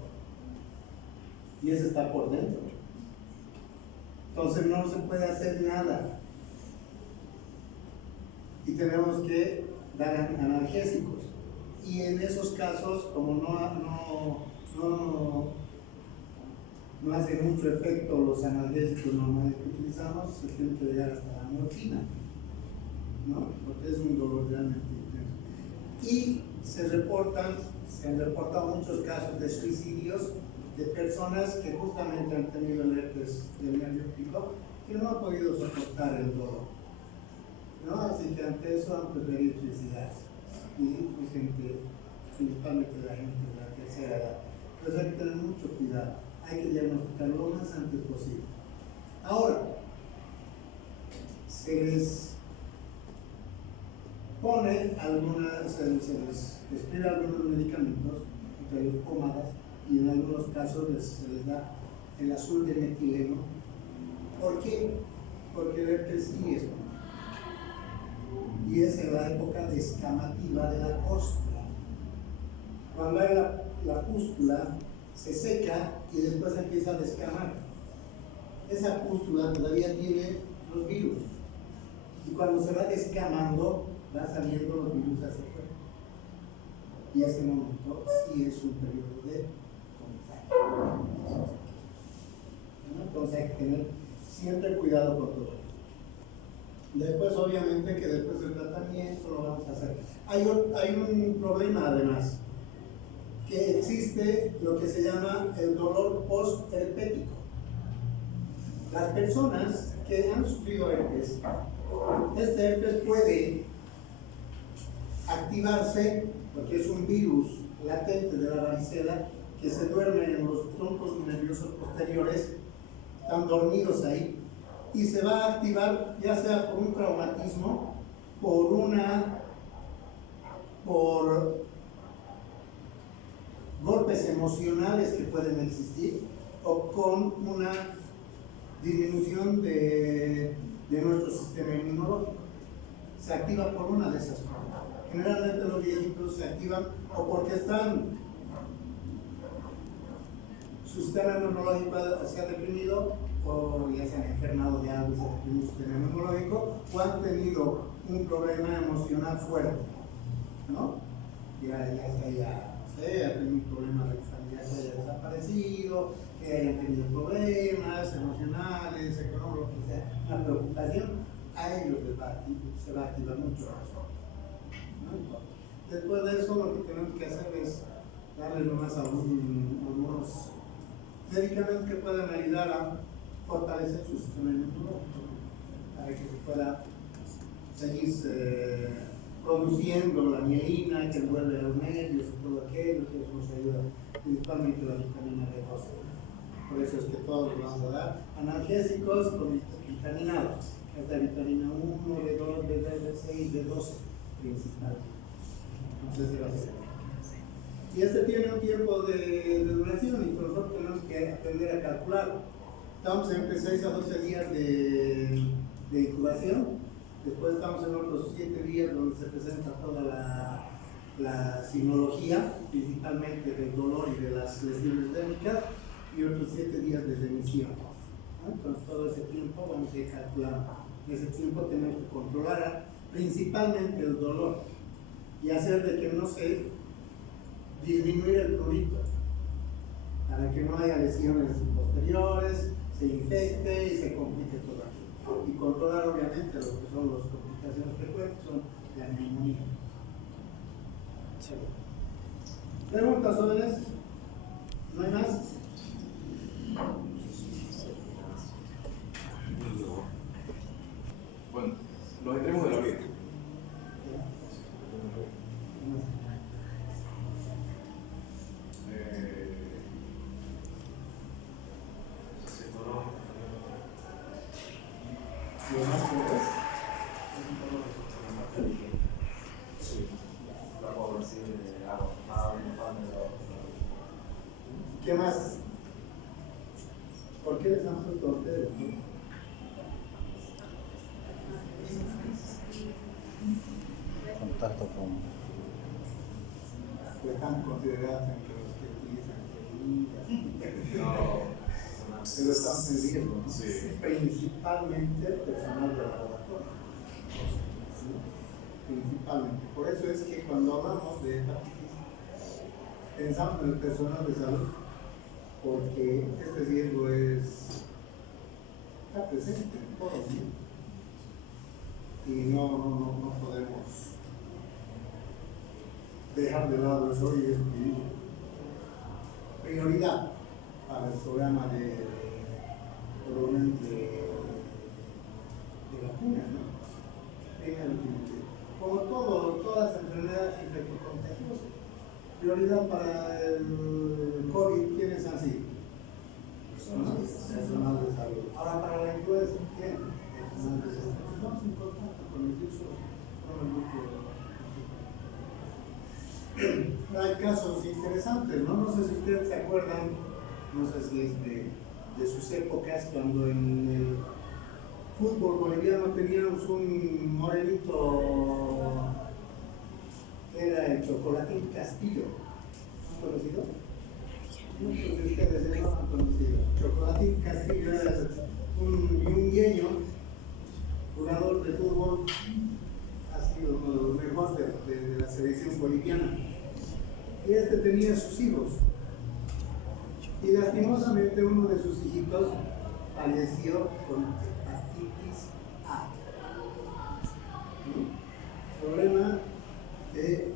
Y ese está por dentro. Entonces no se puede hacer nada. Y tenemos que dar analgésicos. Y en esos casos, como no hace mucho efecto los analgésicos normales que utilizamos, se tiene que llegar hasta la morfina, ¿no? Porque es un dolor realmente intenso. Y se han reportado muchos casos de suicidios de personas que justamente han tenido el herpes del nervio óptico que no han podido soportar el dolor, ¿no? Así que ante eso han preferido suicidarse. Y pues gente, principalmente la gente de la tercera edad. Entonces hay que tener mucho cuidado, hay que diagnosticarlo lo más antes posible. Ahora, se les pone se les prescribe algunos medicamentos, entre ellos pomadas, y en algunos casos se les da el azul de metileno. ¿Por qué? Porque el herpes sí es común. Y es en la época descamativa de la cóstula. Cuando hay la pústula, se seca y después empieza a descamar. esa pústula todavía tiene los virus. Y cuando se va descamando, va saliendo los virus hacia afuera. Y ese momento sí es un periodo de contagio. Entonces hay que tener siempre cuidado con todo. Después, obviamente, que después del tratamiento lo vamos a hacer. Hay un problema además, que existe lo que se llama el dolor post-herpético. Las personas que han sufrido herpes, este herpes puede activarse porque es un virus latente de la varicela que se duerme en los troncos nerviosos posteriores, están dormidos ahí, y se va a activar ya sea por un traumatismo, por golpes emocionales que pueden existir, o con una disminución de nuestro sistema inmunológico. Se activa por una de esas cosas. Generalmente los viejitos se activan o porque su sistema inmunológico se ha deprimido, o ya se han enfermado de algo y se ha deprimido su sistema inmunológico, o han tenido un problema emocional fuerte, ¿no? Ya no sé, ha tenido un problema familiar que haya desaparecido, que hayan tenido problemas emocionales, económicos, que sea una preocupación, a ellos se va a activar mucho eso, ¿no? Después de eso, lo que tenemos que hacer es darles nomás algunos medicamentos que puedan ayudar a fortalecer su sistema inmunológico para que se pueda seguir produciendo la mielina que envuelve los nervios y todo aquello, que eso nos ayuda, principalmente la vitamina B12. Por eso es que todos les vamos a dar analgésicos con vitaminados. Esta vitamina 1, B2, B3, B6, B12 principalmente. Entonces, gracias. Y este tiene un tiempo de duración y nosotros tenemos que aprender a calcular. Estamos entre 6 a 12 días de incubación. Después estamos en otros 7 días donde se presenta toda la sinología, principalmente del dolor y de las lesiones dérmicas, y otros 7 días de remisión. ¿No? Entonces todo ese tiempo vamos a ir calculando. En ese tiempo tenemos que controlar principalmente el dolor y hacer de que no se disminuya el prurito, para que no haya lesiones posteriores, se infecte y se complique todo aquí. Y controlar obviamente lo que son las complicaciones frecuentes, son la neumonía. ¿Preguntas, jóvenes? ¿No hay más? Bueno, los extremos de la vida. ¿Qué más? ¿Por qué les han puesto a ustedes? Contacto con... Están considerados entre los que utilizan No. pero están en riesgo, ¿no? Sí. Principalmente personal de laboratorio. ¿Sí? Principalmente. Por eso es que cuando hablamos de hepatitis, pensamos en el personal de salud, porque este riesgo está presente en todos, ¿no? Y no podemos dejar de lado eso y es prioridad para el programa de vacunas, ¿no? Como todas las enfermedades infectocontagiosas, prioridad para el COVID, ¿quiénes han sido? Personal de salud. Ahora para la influenza, ¿quién? Personal de salud. Estamos en contacto con el virus, con el grupo. Hay casos interesantes, ¿no? No sé si ustedes se acuerdan, no sé si es de sus épocas, cuando en el fútbol boliviano teníamos un morenito que era el Chocolatín Castillo, ¿han conocido? muchos de ustedes no han conocido. Chocolatín Castillo era un yungueño, jugador de fútbol, ha sido uno de los mejores de la selección boliviana. Y este tenía sus hijos. Y lastimosamente uno de sus hijitos falleció con hepatitis A. ¿No? Problema de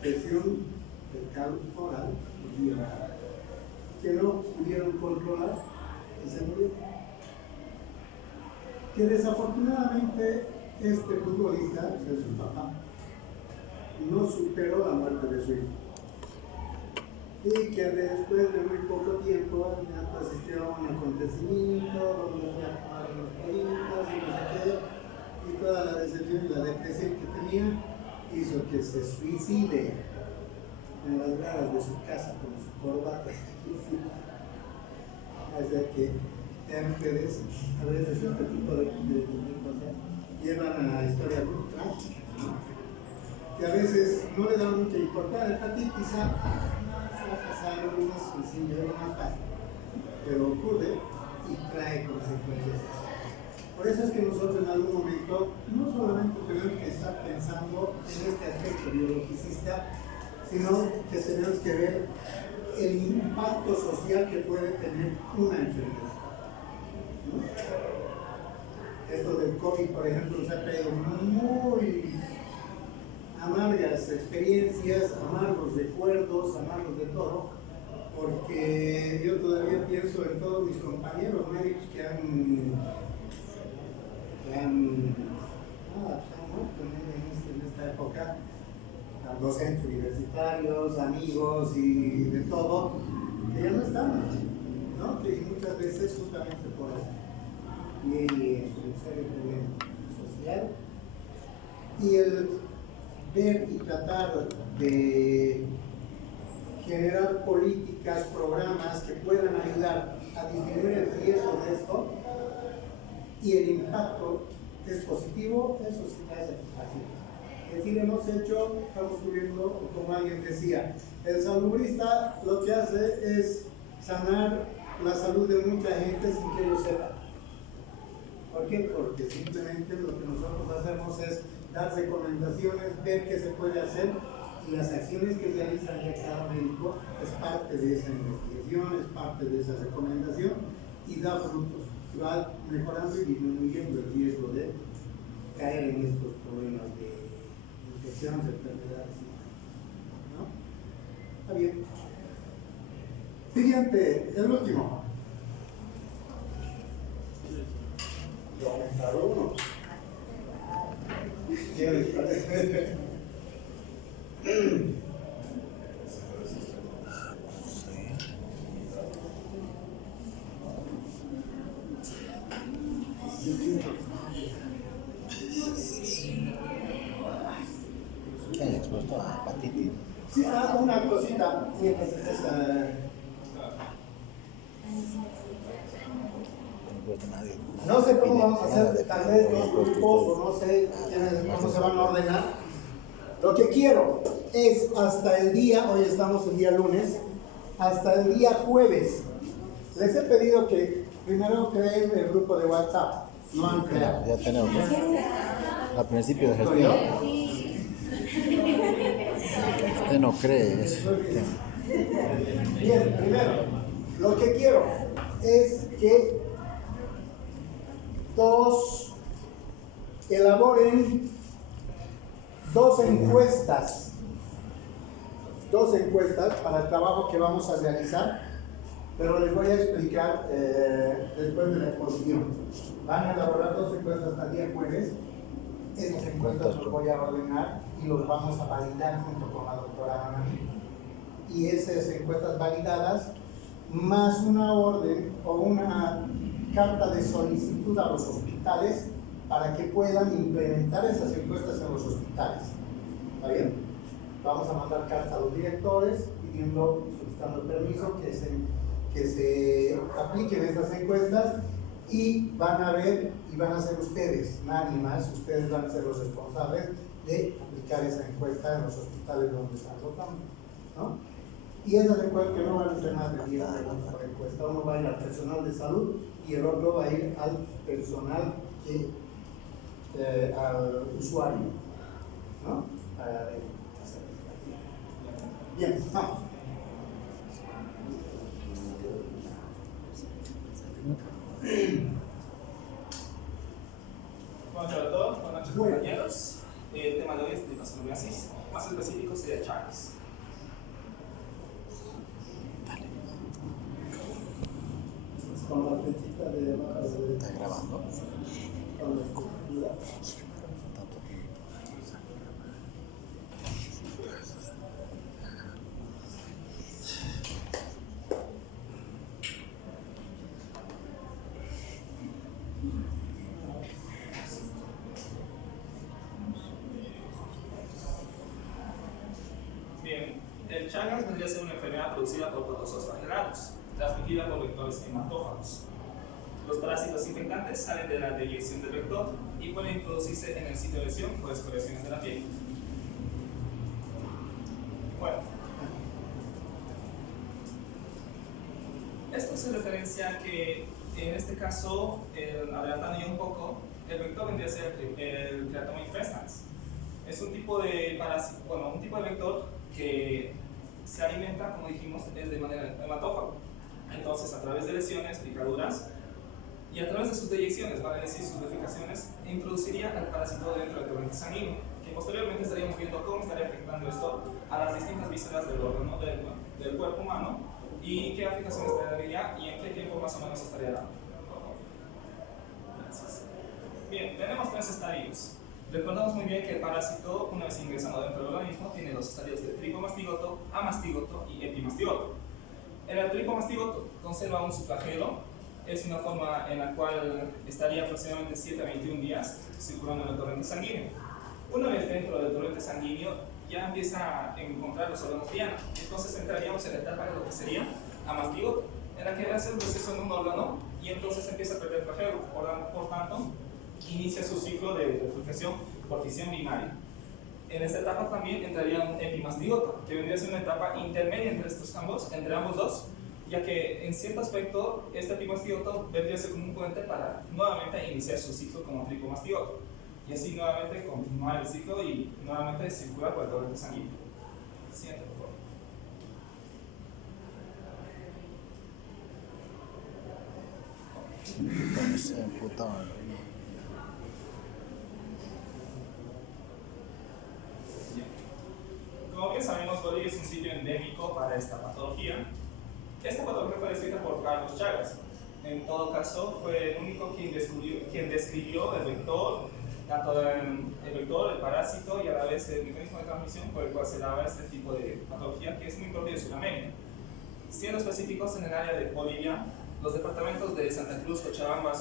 presión fecal oral, que no pudieron controlar y se murió. Que desafortunadamente este futbolista, o sea, su papá, no superó la muerte de su hijo. Y que después de muy poco tiempo ya asistió a un acontecimiento donde fue a tomar unos palitos y no sé qué, y toda la decepción y la depresión que tenía hizo que se suicide en las gradas de su casa con su corbata. O sea que vean ustedes, a veces este tipo de cosas llevan a historias muy trágicas, ¿no? Que a veces no le dan mucha importancia. Hepatitis A, es más sencillo, es más fácil, pero ocurre y trae consecuencias. Por eso es que nosotros en algún momento no solamente tenemos que estar pensando en este aspecto biologicista, sino que tenemos que ver el impacto social que puede tener una enfermedad, ¿no? Esto del COVID, por ejemplo, nos ha traído muy amargas experiencias, amargos recuerdos, amargos de todo, porque yo todavía pienso en todos mis compañeros médicos que han muerto en esta época, docentes universitarios, amigos y de todo, que ya no están, ¿no? Que muchas veces justamente por eso. Y solucionar el problema social y el ver y tratar de generar políticas, programas que puedan ayudar a disminuir el riesgo de esto y el impacto es positivo, eso sí me hace fácil. Es decir, estamos cubriendo, como alguien decía, el salubrista lo que hace es sanar la salud de mucha gente sin que lo sepa. ¿Por qué? Porque simplemente lo que nosotros hacemos es dar recomendaciones, ver qué se puede hacer y las acciones que realiza cada médico es parte de esa investigación, es parte de esa recomendación y da frutos. Va mejorando y disminuyendo el riesgo de caer en estos problemas de infecciones, de enfermedades, ¿no? Está bien. Siguiente, el último. Lo aumentaron uno. ¿Qué han expuesto a hepatitis? Sí, una cosita. No sé cómo vamos a hacer, tal vez los grupos o no sé cómo se van a ordenar. Lo que quiero es hasta el día, hoy estamos el día lunes, hasta el día jueves. Les he pedido que primero creen el grupo de WhatsApp. No han creado. Ya tenemos, ¿no? Al principio de gestión. Usted no cree eso. Bien, primero, lo que quiero es que todos elaboren dos encuestas para el trabajo que vamos a realizar, pero les voy a explicar después de la exposición. Van a elaborar dos encuestas hasta el día jueves. Esas encuestas los voy a ordenar y los vamos a validar junto con la doctora Ana. Y esas encuestas validadas, más una orden o una carta de solicitud a los hospitales para que puedan implementar esas encuestas en los hospitales. ¿Está bien? Vamos a mandar carta a los directores solicitando permiso que se apliquen estas encuestas y van a ver y van a ser ustedes, nadie más, ustedes van a ser los responsables de aplicar esa encuesta en los hospitales donde están votando, ¿no? Y es adecuado que no van a ser más de 10 preguntas por encuesta. Uno va a ir al personal de salud y el otro va a ir al personal al usuario, ¿no? Bien, vamos. Buenas noches a todos, buenas noches compañeros. El tema de hoy es tripasomiosis, más específico sería Chagas. Con la flechita de abajo de... ¿Está grabando? Con la estructura. Bien, el Chagas vendría a ser una enfermedad producida por protozoos flagelados, transmitida por vectores hematófagos. Los parásitos infectantes salen de la deyección del vector y pueden introducirse en el sitio de lesión por escoriaciones de la piel. Bueno, esto se referencia a que en este caso, adelantando ya un poco, el vector vendría a ser el Triatoma infestans. Es un tipo de parásito, bueno, un tipo de vector que se alimenta, como dijimos, es de manera hematófaga. Entonces, a través de lesiones, picaduras y a través de sus deyecciones, vale decir, sus defecaciones, introduciría al parásito dentro del torrente sanguíneo, que posteriormente estaríamos viendo cómo estaría afectando esto a las distintas vísceras del órgano del cuerpo humano y qué afectaciones tendría y en qué tiempo más o menos estaría dando. Gracias. Bien, tenemos 3 estadios. Recordamos muy bien que el parásito, una vez ingresando dentro del organismo, tiene 2 estadios de tricomastigoto, amastigoto y epimastigoto. El tricomastigoto conserva un subflagelo, es una forma en la cual estaría aproximadamente 7 a 21 días circulando en el torrente sanguíneo. Una vez dentro del torrente sanguíneo, ya empieza a encontrar los órganos diana. Entonces entraríamos en la etapa de lo que sería amastigoto, en la que hace un proceso en un órgano y entonces empieza a perder flagelo. Por tanto, inicia su ciclo de replicación por fisión binaria. En esta etapa también entraría un epimastigoto, que vendría a ser una etapa intermedia entre ambos dos, ya que en cierto aspecto este epimastigoto vendría a ser como un puente para nuevamente iniciar su ciclo como tricomastigoto. Y así nuevamente continuar el ciclo y nuevamente circular por el torrente sanguíneo. Siguiente, por favor. Como bien sabemos, Bolivia es un sitio endémico para esta patología. Esta patología fue descrita por Carlos Chagas. En todo caso, fue el único quien describió el vector, tanto el vector, el parásito y a la vez el mecanismo de transmisión por el cual se daba este tipo de patología, que es muy propio de Sudamérica. Siendo específicos en el área de Bolivia, los departamentos de Santa Cruz, Cochabamba,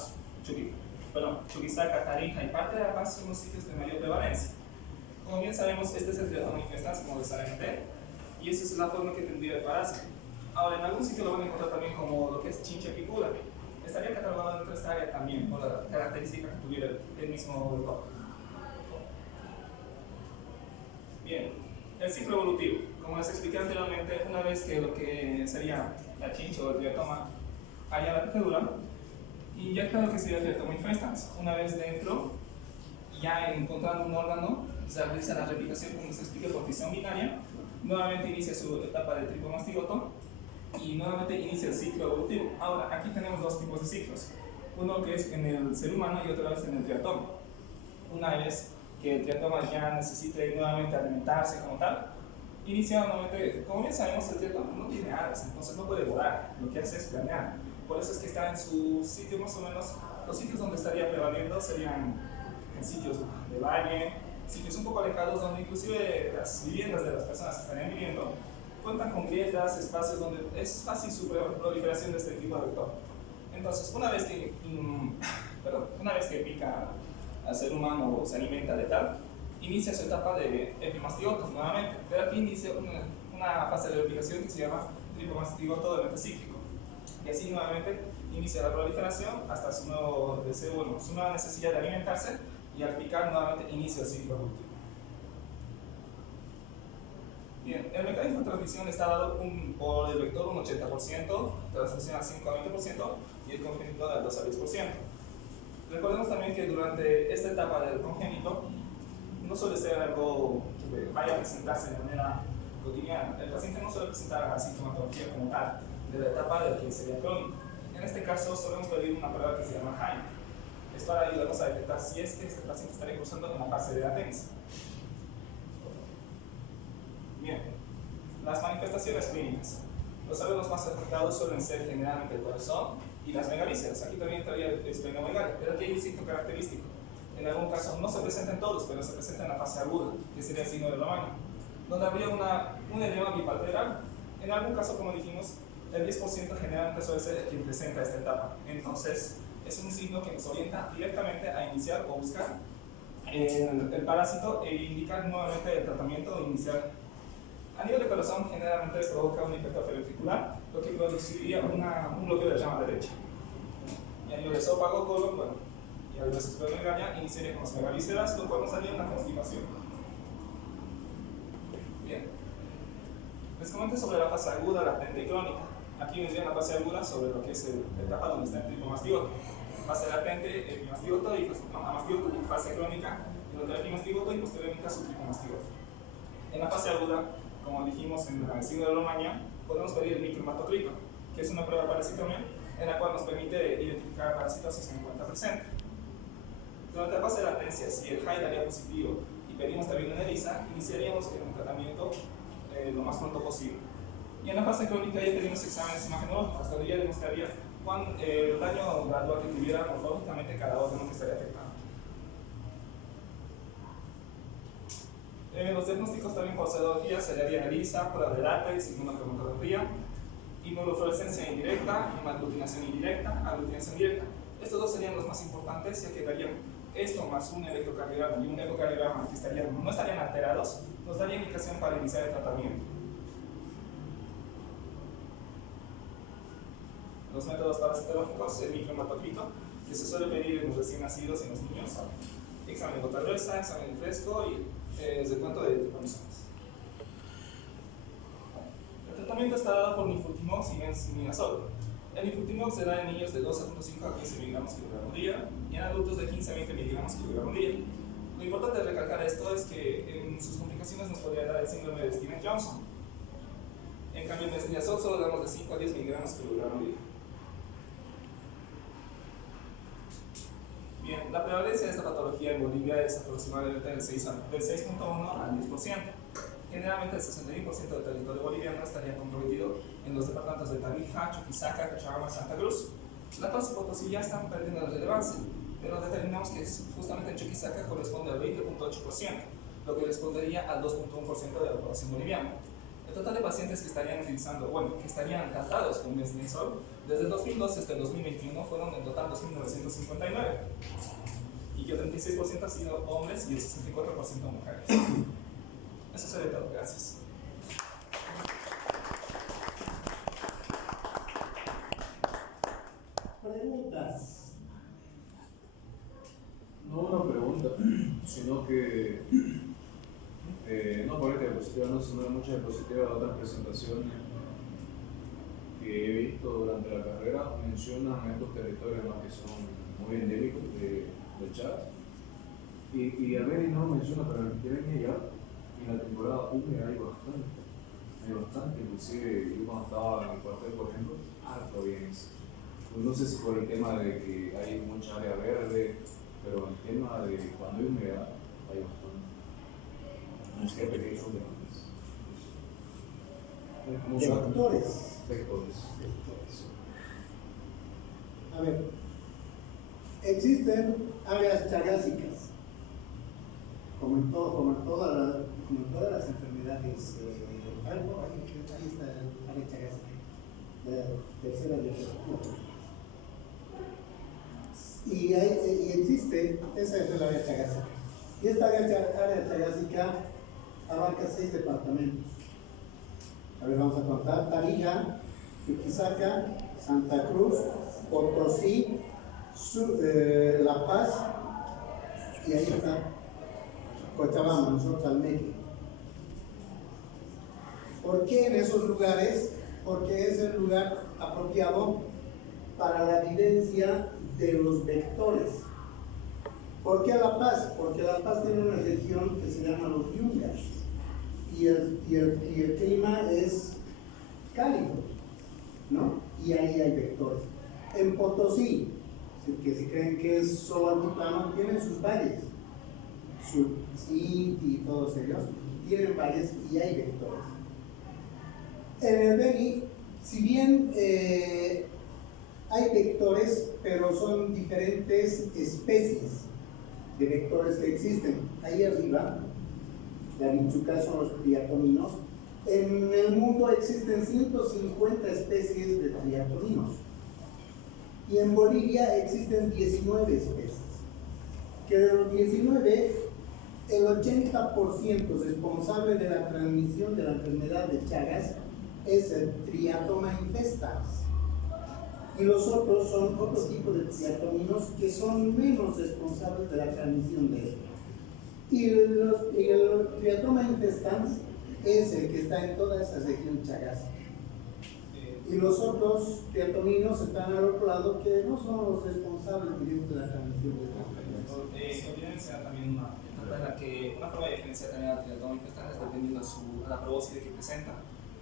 Chuquisaca, Tarija y parte de La Paz son los sitios de mayor prevalencia. Como bien sabemos, este es el Triatoma infestans, como les adelanté, y esa es la forma que tendría el parásito. Ahora, en algún sitio lo van a encontrar también como lo que es chincha picura. Estaría catalogado dentro de esta área también, por la característica que tuviera el mismo vector. Bien, el ciclo evolutivo. Como les expliqué anteriormente, una vez que lo que sería la chincha o el triatoma haría la picadura, inyecta lo que sería el Triatoma infestans. Una vez dentro, ya encontrando un órgano, se realiza la replicación, como se explica, por fisión binaria. Nuevamente inicia su etapa de tricomastigoto y nuevamente inicia el ciclo evolutivo. Ahora, aquí tenemos 2 tipos de ciclos. Uno que es en el ser humano y otra vez en el triatoma. Una vez que el triatoma ya necesite nuevamente alimentarse como tal, inicia nuevamente, como bien sabemos, el triatoma no tiene alas, entonces no puede volar, lo que hace es planear. Por eso es que está en su sitio más o menos, los sitios donde estaría prevaliendo serían en sitios de valle, sitios un poco alejados donde inclusive las viviendas de las personas que estarían viviendo cuentan con grietas, espacios donde es fácil su proliferación de este tipo de vector. Entonces, una vez que pica al ser humano o se alimenta de tal, inicia su etapa de epimastigotos nuevamente, pero aquí inicia una fase de replicación que se llama tricomastigoto de metacíclico. Y así nuevamente inicia la proliferación hasta su nuevo deseo, su nueva necesidad de alimentarse, y al picar nuevamente inicia el ciclo evolutivo. Bien, el mecanismo de transmisión está dado por el vector un 80%, transmisión al 5 a 20% y el congénito del 2 a 10%. Recordemos también que durante esta etapa del congénito no suele ser algo que vaya a presentarse de manera cotidiana. El paciente no suele presentar la sintomatología como tal de la etapa del que sería crónico. En este caso solemos pedir una prueba que se llama Haim. Es para ayudarnos a detectar si es que este paciente estaría cursando en la fase de latencia. Bien, las manifestaciones clínicas. Los órganos más afectados suelen ser generalmente el corazón y las megalíceas. Aquí también entraría el esplenomegalia, pero aquí hay un signo característico. En algún caso no se presentan todos, pero se presenta en la fase aguda, que sería el signo de Romagna, donde habría un edema bilateral. En algún caso, como dijimos, el 10% generalmente suele ser quien presenta esta etapa. Entonces, es un signo que nos orienta directamente a iniciar o buscar el parásito e indicar nuevamente el tratamiento inicial. A nivel de corazón, generalmente provoca una hipertrofia ventricular, lo que produciría un bloqueo de la llama derecha. Y a nivel de esófago, colon, bueno, y a nivel de esplenomegalia, iniciaría con las megalíceas, lo cual nos haría una constipación. Bien. Les comento sobre la fase aguda, latente y crónica. Aquí vendría la fase aguda sobre lo que es la etapa donde está el tricomastigoto. Fase latente, epimastigoto y fase crónica, donde el epimastigoto y posteriormente su tricomastigoto. En la fase aguda, como dijimos en el signo de Romagna, podemos pedir el micromatocrito, que es una prueba parasitomía en la cual nos permite identificar parásitos si se encuentra presente. Durante la fase de latencia, si el HAI daría positivo y pedimos también una ELISA, iniciaríamos con un tratamiento lo más pronto posible. Y en la fase crónica ya pedimos exámenes imagenológicos, donde ya demostraría el daño gradual que tuviera morfológicamente cada órgano que estaría afectado. Los diagnósticos también por serología se le haría ELISA, prueba de látex, inmunocromatografía, inmunofluorescencia indirecta, hemaglutinación indirecta, aglutinación directa. Estos dos serían los más importantes, ya que darían esto más un electrocardiograma y un ecocardiograma que no estarían alterados, nos daría indicación para iniciar el tratamiento. Los métodos parasitológicos, el micromatocrito, que se suele pedir en los recién nacidos y en los niños, examen de gota gruesa, examen de fresco y recuento de tricomisomas. El tratamiento está dado por nifurtimox y benzimidazol. El nifurtimox se da en niños de 12.5 a 15 mg kg día y en adultos de 15 a 20 mg kg día. Lo importante de recalcar esto es que en sus complicaciones nos podría dar el síndrome de Stevens-Johnson. En cambio, el benzimidazol solo damos de 5 a 10 mg kg día. Bien, la prevalencia de esta patología en Bolivia es aproximadamente del 6.1 al 10%. Generalmente el 61% del territorio boliviano estaría comprometido en los departamentos de Tarija, Chuquisaca, Cochabamba y Santa Cruz. La Paz y Potosí ya están perdiendo relevancia, pero determinamos que justamente en Chuquisaca corresponde al 20.8%, lo que respondería al 2.1% de la población boliviana. El total de pacientes que estarían utilizando, que estarían tratados con benzimidazol, desde el 2012 hasta el 2021 fueron en total 2.959, y que el 36% ha sido hombres y el 64% mujeres. Eso sería todo, gracias. Preguntas. No una pregunta, sino que no por esta diapositiva, no, sino muchas diapositivas de otras presentaciones que he visto durante la carrera mencionan estos territorios más que son muy endémicos de Chad. Y Alberti no lo menciona, pero tienen ya en la temporada húmeda hay bastante, inclusive yo cuando estaba en el cuartel, por ejemplo, harto bien. Pues no sé si por el tema de que hay mucha área verde, pero el tema de cuando hay humedad hay bastante. No sé qué son Vectores. Vectores. A ver, existen áreas chagásicas, como en todas las enfermedades. Ahí está el área chagásica, la tercera de y existe, esa es el área chagásica. Y esta área chagásica abarca 6 departamentos. A ver, vamos a contar: Tarija, Chuquisaca, Santa Cruz, Potosí, La Paz, y ahí está Cochabamba, nosotros al medio. ¿Por qué en esos lugares? Porque es el lugar apropiado para la vivencia de los vectores. ¿Por qué La Paz? Porque La Paz tiene una región que se llama los Yungas y el clima es cálido, ¿no? Y ahí hay vectores. En Potosí, que si creen que es solo altiplano, tienen sus valles, Cinti y todos ellos, tienen valles y hay vectores. En el Beni, si bien hay vectores, pero son diferentes especies de vectores que existen. Ahí arriba, la vinchuca son los triatominos. En el mundo existen 150 especies de triatoninos. Y en Bolivia existen 19 especies. Que de los 19, el 80% responsable de la transmisión de la enfermedad de Chagas es el Triatoma infestans. Y los otros son otro tipo de triatoninos que son menos responsables de la transmisión de esto. Y el Triatoma infestans es el que está en toda esa región Chagas. Y los otros triatoninos están al otro lado, que no son los responsables directos de la transmisión de esta enfermedad. Evidencia también una etapa en la que una forma de diferenciar también al triatoma infestans es dependiendo de la probóscide que presenta.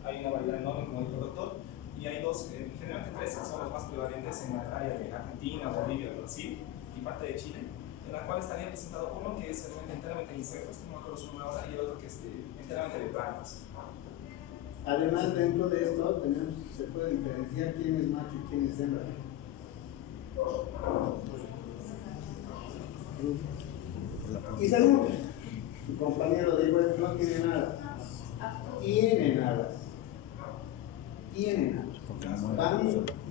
Hay una variedad enorme, como dijo el doctor, y hay dos, generalmente tres, que son los más prevalentes en la área de Argentina, Bolivia, Brasil y parte de Chile, en la cual estaría presentado uno que es enteramente de insectos, que no me acuerdo su nombre ahora, y el otro que es enteramente de plantas. Además, dentro de esto se puede diferenciar quién es macho y quién es hembra. Y segundo, su compañero de igual no tiene nada. Tiene nada.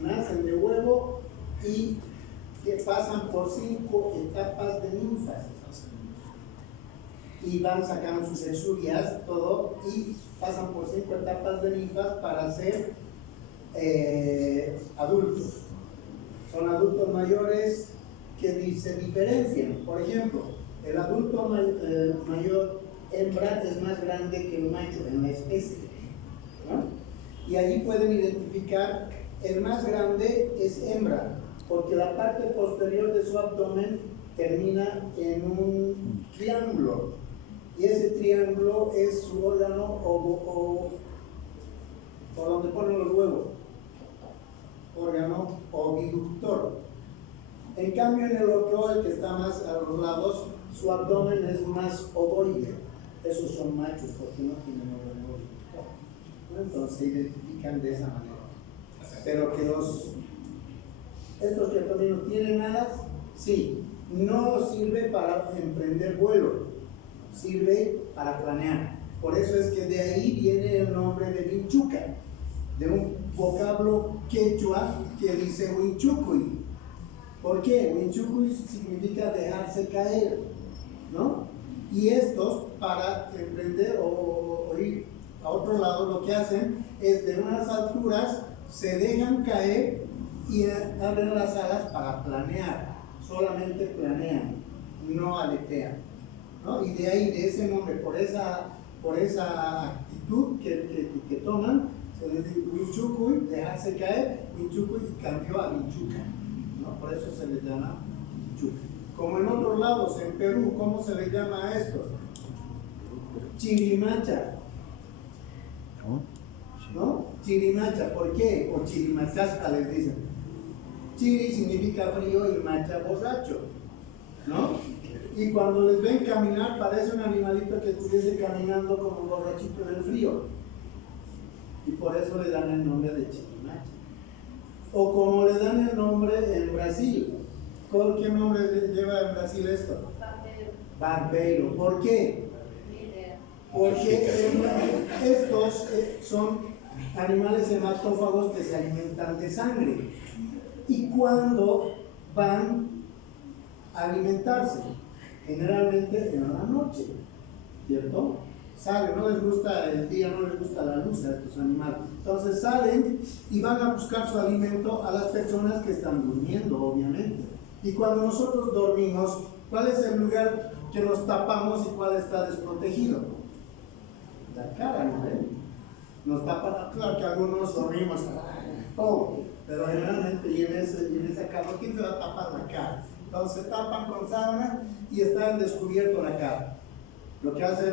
Nacen de huevo y que pasan por 5 etapas de ninfas. Y van sacando sus exuvias, todo, y pasan por 5 etapas de ninfas para ser adultos. Son adultos mayores que se diferencian. Por ejemplo, el adulto mayor hembra es más grande que el macho en la especie, ¿no? Y allí pueden identificar, el más grande es hembra, porque la parte posterior de su abdomen termina en un triángulo, y ese triángulo es su órgano o donde ponen los huevos, órgano oviductor. En cambio, en el otro, el que está más a los lados, su abdomen es más ovoide. Esos son machos porque no tienen órgano oviductor. Entonces se identifican de esa manera. Pero que estos triatoninos tienen alas, sí. No sirve para emprender vuelo, sirve para planear. Por eso es que de ahí viene el nombre de vinchuca, de un vocablo quechua que dice winchucuy. ¿Por qué? Winchucuy significa dejarse caer, ¿no? Y estos, para emprender o ir a otro lado, lo que hacen es de unas alturas se dejan caer y abren las alas para planear. Solamente planean, no aletean, ¿no? Y de ahí, de ese nombre, por esa actitud que toman, se les dice winchucuy, dejarse caer, winchucuy, y cambió a vinchuca, ¿no? Por eso se les llama vinchuca. Como en otros lados, en Perú, ¿cómo se les llama a estos? Chirimacha, ¿no? Chirimacha, ¿por qué? O chirimachasca les dicen. Chiri significa frío y macha borracho, ¿no? Y cuando les ven caminar, parece un animalito que estuviese caminando como borrachito del frío. Y por eso le dan el nombre de chirimacha. O como le dan el nombre en Brasil. ¿Qué nombre lleva en Brasil esto? Barbeiro. ¿Por qué? Porque estos son animales hematófagos que se alimentan de sangre. Y cuando van a alimentarse, generalmente en la noche, ¿cierto? Salen, no les gusta el día, no les gusta la luz a estos animales. Entonces salen y van a buscar su alimento a las personas que están durmiendo, obviamente. Y cuando nosotros dormimos, ¿cuál es el lugar que nos tapamos y cuál está desprotegido? La cara, ¿no? nos tapa, claro que algunos dormimos, todo, pero generalmente y en esa cama, ¿quién se va a tapar la cara? Entonces se tapan con sábana y está en descubierto la cara. Lo que hace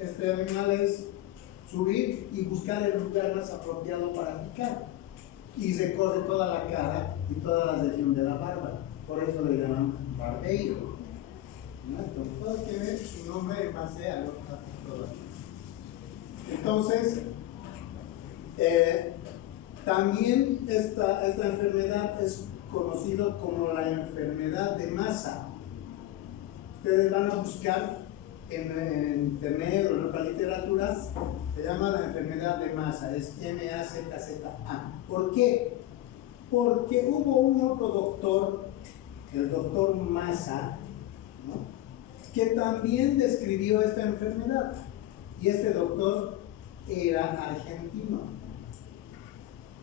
este animal es subir y buscar el lugar más apropiado para picar. Y se corre toda la cara y toda la región de la barba. Por eso le llaman barbeiro. ¿No? Entonces, todo tiene su nombre en base a lo que hace todo. Entonces, también esta enfermedad es conocida como la enfermedad de masa. Ustedes van a buscar en internet o en otras literaturas, se llama la enfermedad de masa, es M-A-Z-Z-A. ¿Por qué? Porque hubo un otro doctor, el doctor Massa, ¿no?, que también describió esta enfermedad. Y este doctor era argentino,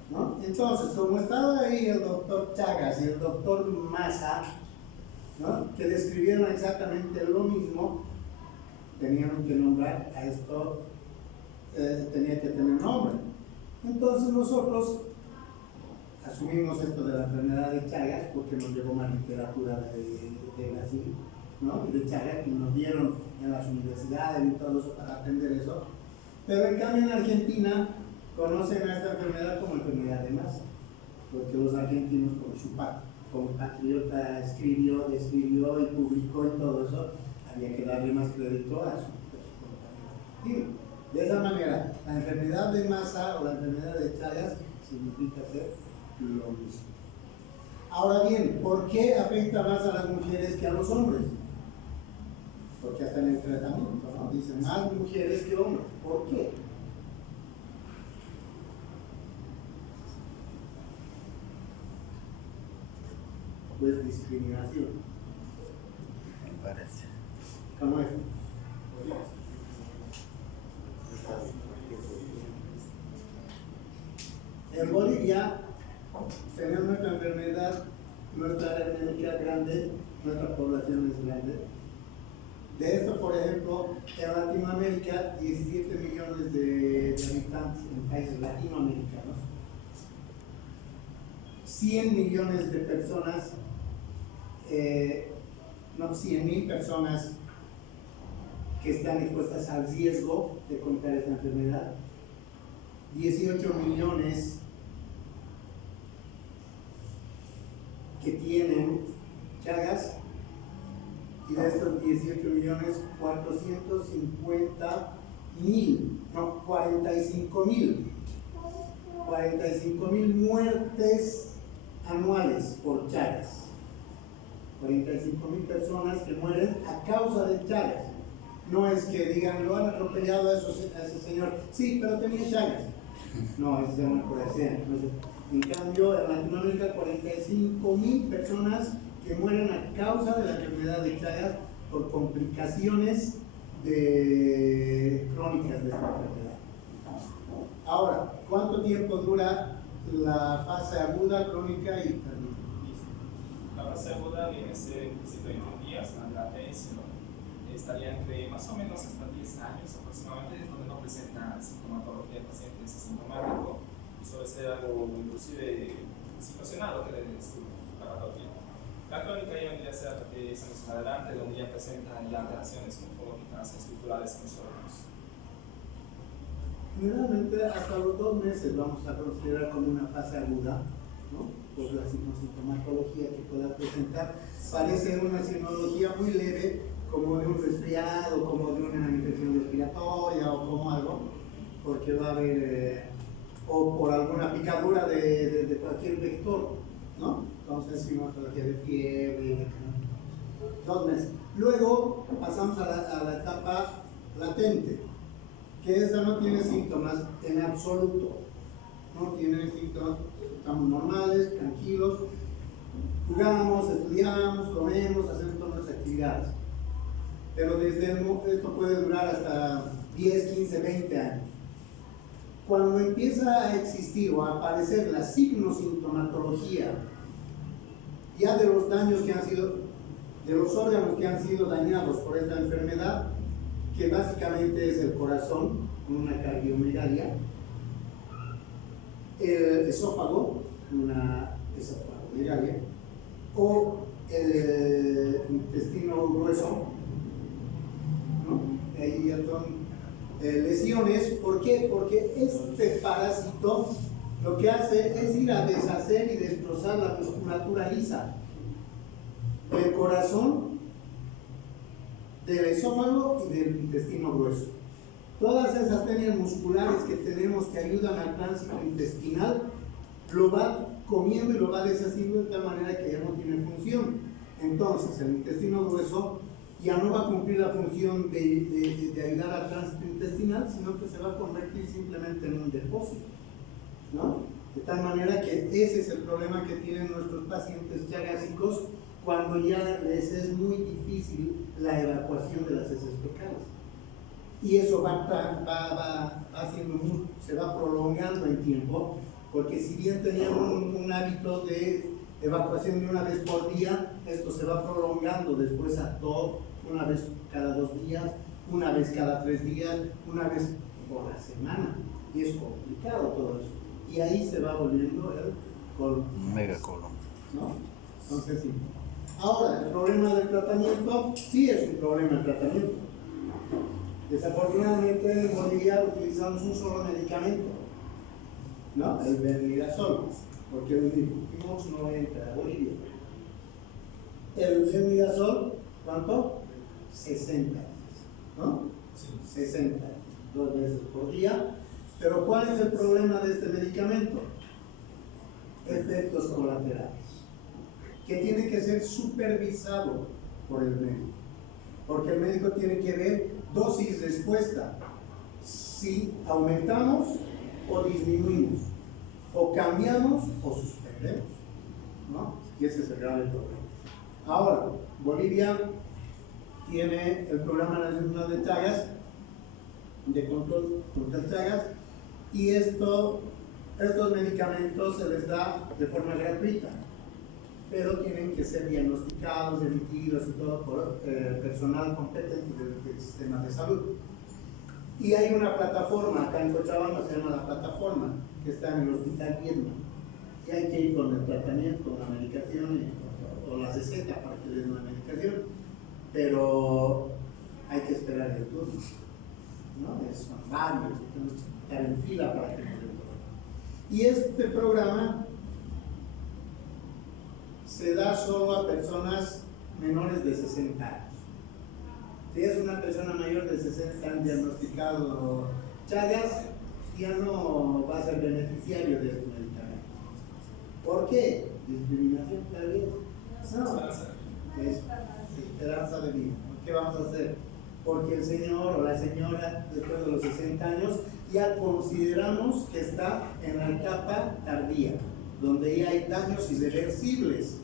¿no? Entonces, como estaba ahí el doctor Chagas y el doctor Massa, ¿no?, que describieron exactamente lo mismo, tenían que nombrar a esto, tenía que tener nombre. Entonces nosotros asumimos esto de la enfermedad de Chagas porque nos llevó más literatura de Brasil, ¿no?, y de Chagas, que nos dieron en las universidades y todo eso para aprender eso. Pero en cambio en Argentina conocen a esta enfermedad como enfermedad de masa, porque los argentinos, por su compatriota, escribió y publicó y todo eso, había que darle más crédito a su compañero. De esa manera, la enfermedad de masa o la enfermedad de Chagas significa ser lo mismo. Ahora bien, ¿por qué afecta más a las mujeres que a los hombres? Porque hasta en el tratamiento, ¿no?, dicen más mujeres que hombres. ¿Por qué? Pues discriminación. Me parece. ¿Cómo es? En Bolivia tenemos nuestra enfermedad, nuestra área médica grande, nuestra población es grande. De esto, por ejemplo, en Latinoamérica, 17 millones de habitantes en países latinoamericanos, 100 millones de personas, 100.000 personas que están expuestas al riesgo de contraer esta enfermedad, 18 millones que tienen Chagas, y de estos 18 millones, 45 mil muertes anuales por Chagas. 45.000 personas que mueren a causa de Chagas. No es que digan, lo han atropellado a ese señor, sí, pero tenía Chagas. No, eso no puede ser. Entonces, en cambio, en Latinoamérica, 45.000 personas que mueren a causa de la enfermedad de Chagas por complicaciones crónicas de esta enfermedad. Ahora, ¿cuánto tiempo dura la fase aguda, crónica y terminal? La fase aguda viene a ser 120 días, la latencia estaría entre más o menos hasta 10 años aproximadamente, es donde no presenta sintomatología el paciente es asintomático y suele ser algo inclusive situacional lo que le descubre la patología. La crónica ya vendría a ser hasta 10 años adelante, donde ya presentan ya alteraciones morfológicas estructurales en los órganos. Generalmente hasta los 2 meses vamos a considerar como una fase aguda, ¿no?, por la sintomatología que pueda presentar. Parece una sintomatología muy leve, como de un resfriado, como de una infección respiratoria o como algo, porque va a haber, o por alguna picadura de cualquier vector, ¿no? Entonces, sintomatología de fiebre, 2 meses. Luego pasamos a la etapa latente, que esta no tiene síntomas en absoluto, no tiene síntomas, estamos normales, tranquilos, jugamos, estudiamos, comemos, hacemos todas las actividades. Pero esto puede durar hasta 10, 15, 20 años. Cuando empieza a existir o a aparecer la signosintomatología ya de los daños que han sido, de los órganos que han sido dañados por esta enfermedad, que básicamente es el corazón, con una cardiomegalia, el esófago, una esofagomegalia, o el intestino grueso, ¿no? Ahí ya son lesiones. ¿Por qué? Porque este parásito lo que hace es ir a deshacer y destrozar la musculatura lisa del corazón, del esófago y del intestino grueso. Todas esas tenias musculares que tenemos que ayudan al tránsito intestinal, lo va comiendo y lo va deshaciendo de tal manera que ya no tiene función. Entonces el intestino grueso ya no va a cumplir la función de ayudar al tránsito intestinal, sino que se va a convertir simplemente en un depósito, ¿no? De tal manera que ese es el problema que tienen nuestros pacientes chagásicos cuando ya les es muy difícil la evacuación de las heces fecales. Y eso se va prolongando en tiempo, porque si bien tenían un hábito de evacuación de una vez por día, esto se va prolongando después a todo, una vez cada 2 días, una vez cada 3 días, una vez por la semana. Y es complicado todo eso. Y ahí se va volviendo el colon. Megacolon. ¿No? Entonces sí. Ahora, el problema del tratamiento, sí es un problema el tratamiento. Desafortunadamente en Bolivia utilizamos un solo medicamento, ¿no? El Bemidazol, porque el Difumox no entra a Bolivia. El Bemidazol, ¿cuánto? 60 días, ¿no? 60, 2 veces por día. Pero ¿cuál es el problema de este medicamento? Efectos colaterales, que tiene que ser supervisado por el médico, porque el médico tiene que ver dosis-respuesta, si aumentamos o disminuimos, o cambiamos o suspendemos, ¿no? Y ese es el grave problema. Ahora, Bolivia tiene el Programa Nacional de Chagas, de control contra Chagas, y estos medicamentos se les da de forma gratuita, pero tienen que ser diagnosticados, emitidos y todo por personal competente del sistema de salud. Y hay una plataforma acá en Cochabamba, se llama la plataforma, que está en el Hospital Viedma, y hay que ir con el tratamiento, la medicación o la receta para que les den la medicación, pero hay que esperar el turno, ¿no? Son varios, tenemos que estar en fila para que nos den todo. Y este programa se da solo a personas menores de 60 años. Si es una persona mayor de 60 han diagnosticado Chagas, ya no va a ser beneficiario de este medicamento. ¿Por qué? Discriminación, tal vez. No, es esperanza de vida. ¿Qué vamos a hacer? Porque el señor o la señora, después de los 60 años, ya consideramos que está en la etapa tardía, donde ya hay daños irreversibles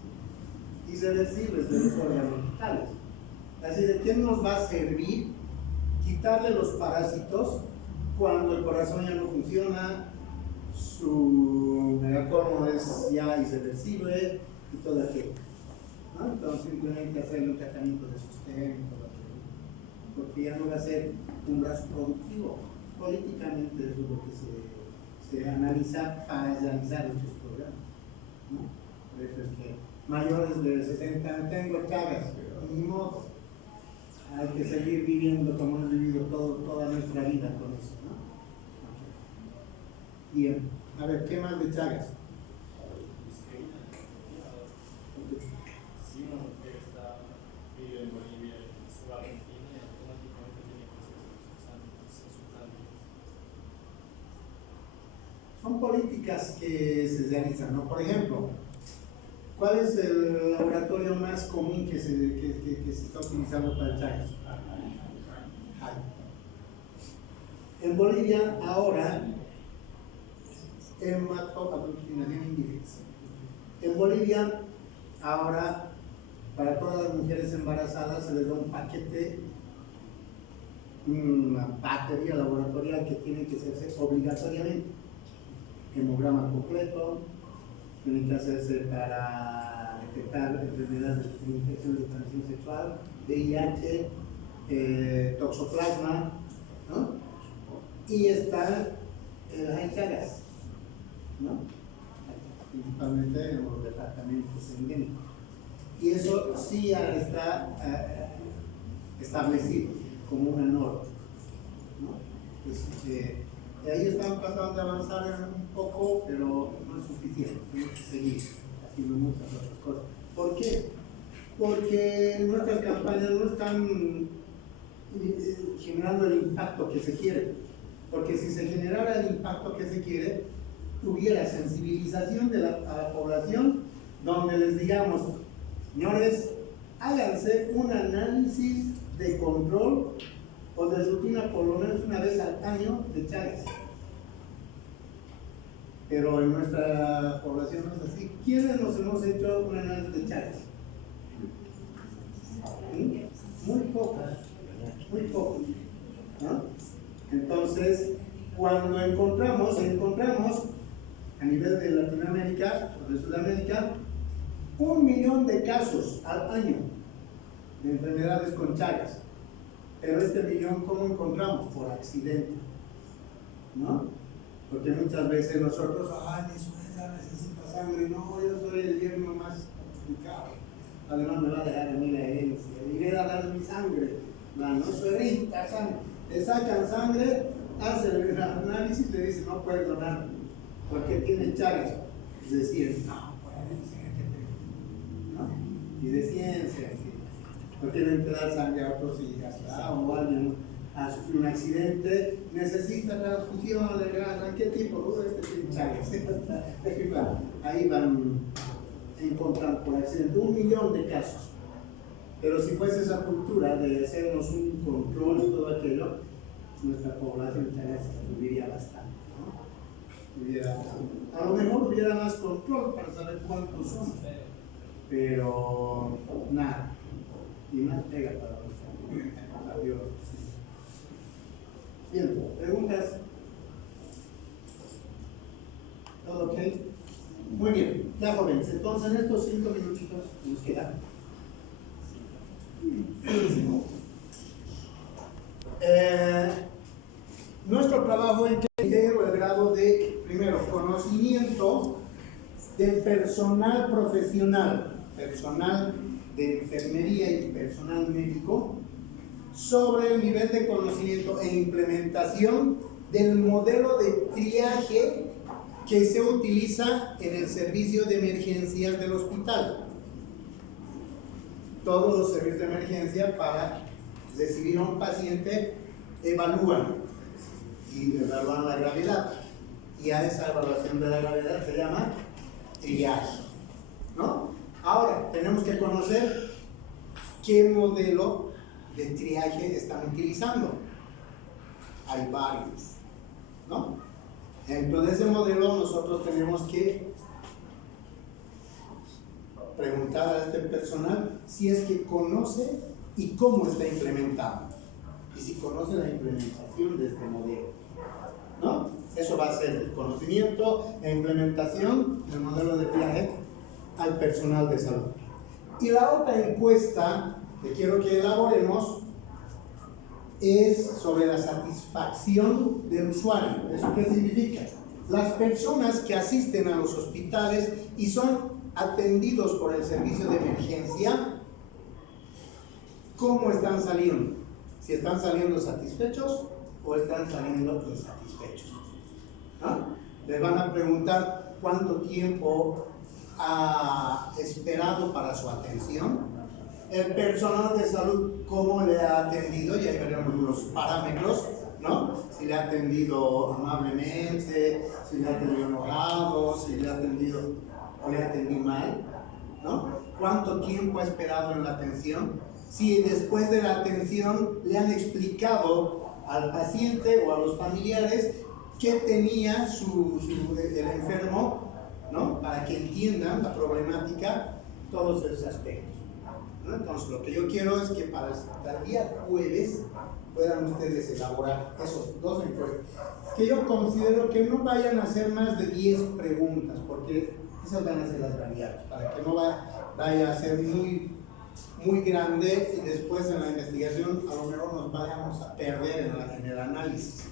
de los órganos vitales. Así de qué nos va a servir quitarle los parásitos cuando el corazón ya no funciona, su megacolon es ya irreversible y todo aquello, ¿no? Entonces simplemente hacerle un tratamiento de sostén y todo aquello, porque ya no va a ser un brazo productivo. Políticamente eso es lo que se analiza para realizar estos programas, ¿no? Por eso es que mayores de 60 tengo Chagas, ni modo, hay que seguir viviendo como hemos vivido toda nuestra vida con eso, ¿no? Bien, a ver, ¿qué más de Chagas? Si una mujer vive en Bolivia y se va a Argentina, automáticamente tiene que hacer sus trámites. Son políticas que se realizan, ¿no? Por ejemplo, ¿cuál es el laboratorio más común que se está utilizando para el Chagas? En Bolivia ahora, en Bolivia ahora, para todas las mujeres embarazadas se les da un paquete, una batería laboratorial que tiene que hacerse obligatoriamente. Hemograma completo, tiene que hacerse para detectar enfermedades de infecciones de transmisión sexual, VIH, toxoplasma, ¿no? y está el Chagas, ¿no? Principalmente en los departamentos endémicos. Y eso sí ya está establecido como una norma, ¿no? Pues, ahí están tratando de avanzar un poco, pero no es suficiente, tenemos que seguir haciendo muchas otras cosas. ¿Por qué? Porque nuestras campañas no están generando el impacto que se quiere. Porque si se generara el impacto que se quiere, hubiera sensibilización a la población, donde les digamos, señores, háganse un análisis de control o de rutina por lo menos una vez al año de Chagas. Pero en nuestra población no es así. ¿Quiénes nos hemos hecho un análisis de Chagas? Muy pocas, ¿no? Entonces, cuando encontramos a nivel de Latinoamérica o de Sudamérica 1 millón de casos al año de enfermedades con Chagas. Pero este millón, ¿cómo encontramos? Por accidente, ¿no? Porque muchas veces nosotros, mi suegra necesita sangre, no, yo soy el yerno más complicado, además me va a dejar a mí la herencia, y voy a dar mi sangre, no, suegrita, sangre, le sacan sangre, hacen el análisis y le dicen, no puedes donar, porque tiene Chagas. Es decir, no puede ser que te, ¿no? Y de ciencia, no tienen que dar sangre a otros y ya está, o alguien ha sufrido un accidente, necesita transfusión de grasa, ¿qué tipo? Este tiene Chagas. Ahí van encontrando por accidente 1 millón de casos. Pero si fuese esa cultura de hacernos un control y todo aquello, nuestra población Chagas subiría bastante, ¿no? A lo mejor hubiera más control para saber cuántos son, pero nada. Y más pega para los biólogos. Bien, ¿preguntas? ¿Todo ok? Muy bien, ya jóvenes, entonces en estos 5 minutitos que nos quedan, nuestro trabajo en que el grado de, primero, conocimiento del personal profesional, personal de enfermería y personal médico, sobre el nivel de conocimiento e implementación del modelo de triaje que se utiliza en el servicio de emergencias del hospital. Todos los servicios de emergencia para recibir a un paciente evalúan la gravedad, y a esa evaluación de la gravedad se llama triaje, ¿no? Ahora, tenemos que conocer qué modelo de triaje están utilizando. Hay varios, ¿no? Dentro de ese modelo nosotros tenemos que preguntar a este personal si es que conoce y cómo está implementando, y si conoce la implementación de este modelo, ¿no? Eso va a ser el conocimiento e implementación del modelo de triaje al personal de salud. Y la otra encuesta que quiero que elaboremos es sobre la satisfacción del usuario. ¿Eso qué significa? Las personas que asisten a los hospitales y son atendidos por el servicio de emergencia, ¿cómo están saliendo? Si están saliendo satisfechos o están saliendo insatisfechos, ¿no? Les van a preguntar cuánto tiempo ha esperado para su atención, el personal de salud cómo le ha atendido, y ahí veremos los parámetros, ¿no? Si le ha atendido amablemente, si le ha atendido enojado, si le ha atendido o le ha atendido mal, ¿no? Cuánto tiempo ha esperado en la atención, si después de la atención le han explicado al paciente o a los familiares qué tenía el enfermo, ¿no? Para que entiendan la problemática, todos esos aspectos, ¿no? Entonces, lo que yo quiero es que para el día jueves puedan ustedes elaborar esos 2 encuestas, que yo considero que no vayan a hacer más de 10 preguntas, porque esas van a ser las variables, para que no vaya a ser muy grande y después en la investigación a lo mejor nos vayamos a perder en el análisis,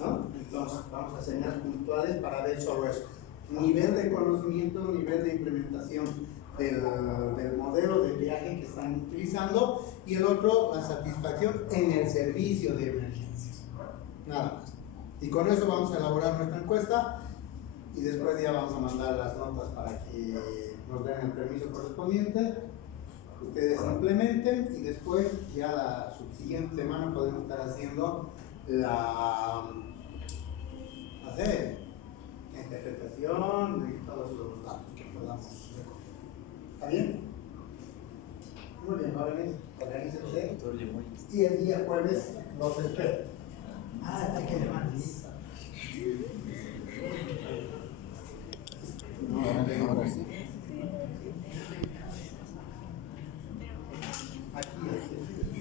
¿no? Entonces vamos a señas puntuales para ver solo eso. Nivel de conocimiento, nivel de implementación del modelo de viaje que están utilizando, y el otro, la satisfacción en el servicio de emergencias. Nada más. Y con eso vamos a elaborar nuestra encuesta y después ya vamos a mandar las notas para que nos den el permiso correspondiente, ustedes implementen y después ya la subsiguiente semana podemos estar haciendo la interpretación de todos los datos que podamos recoger. ¿Está bien? Muy bien, jóvenes, organícense. Y el día jueves los espero. Hay que llamar lista. No, ahora sí.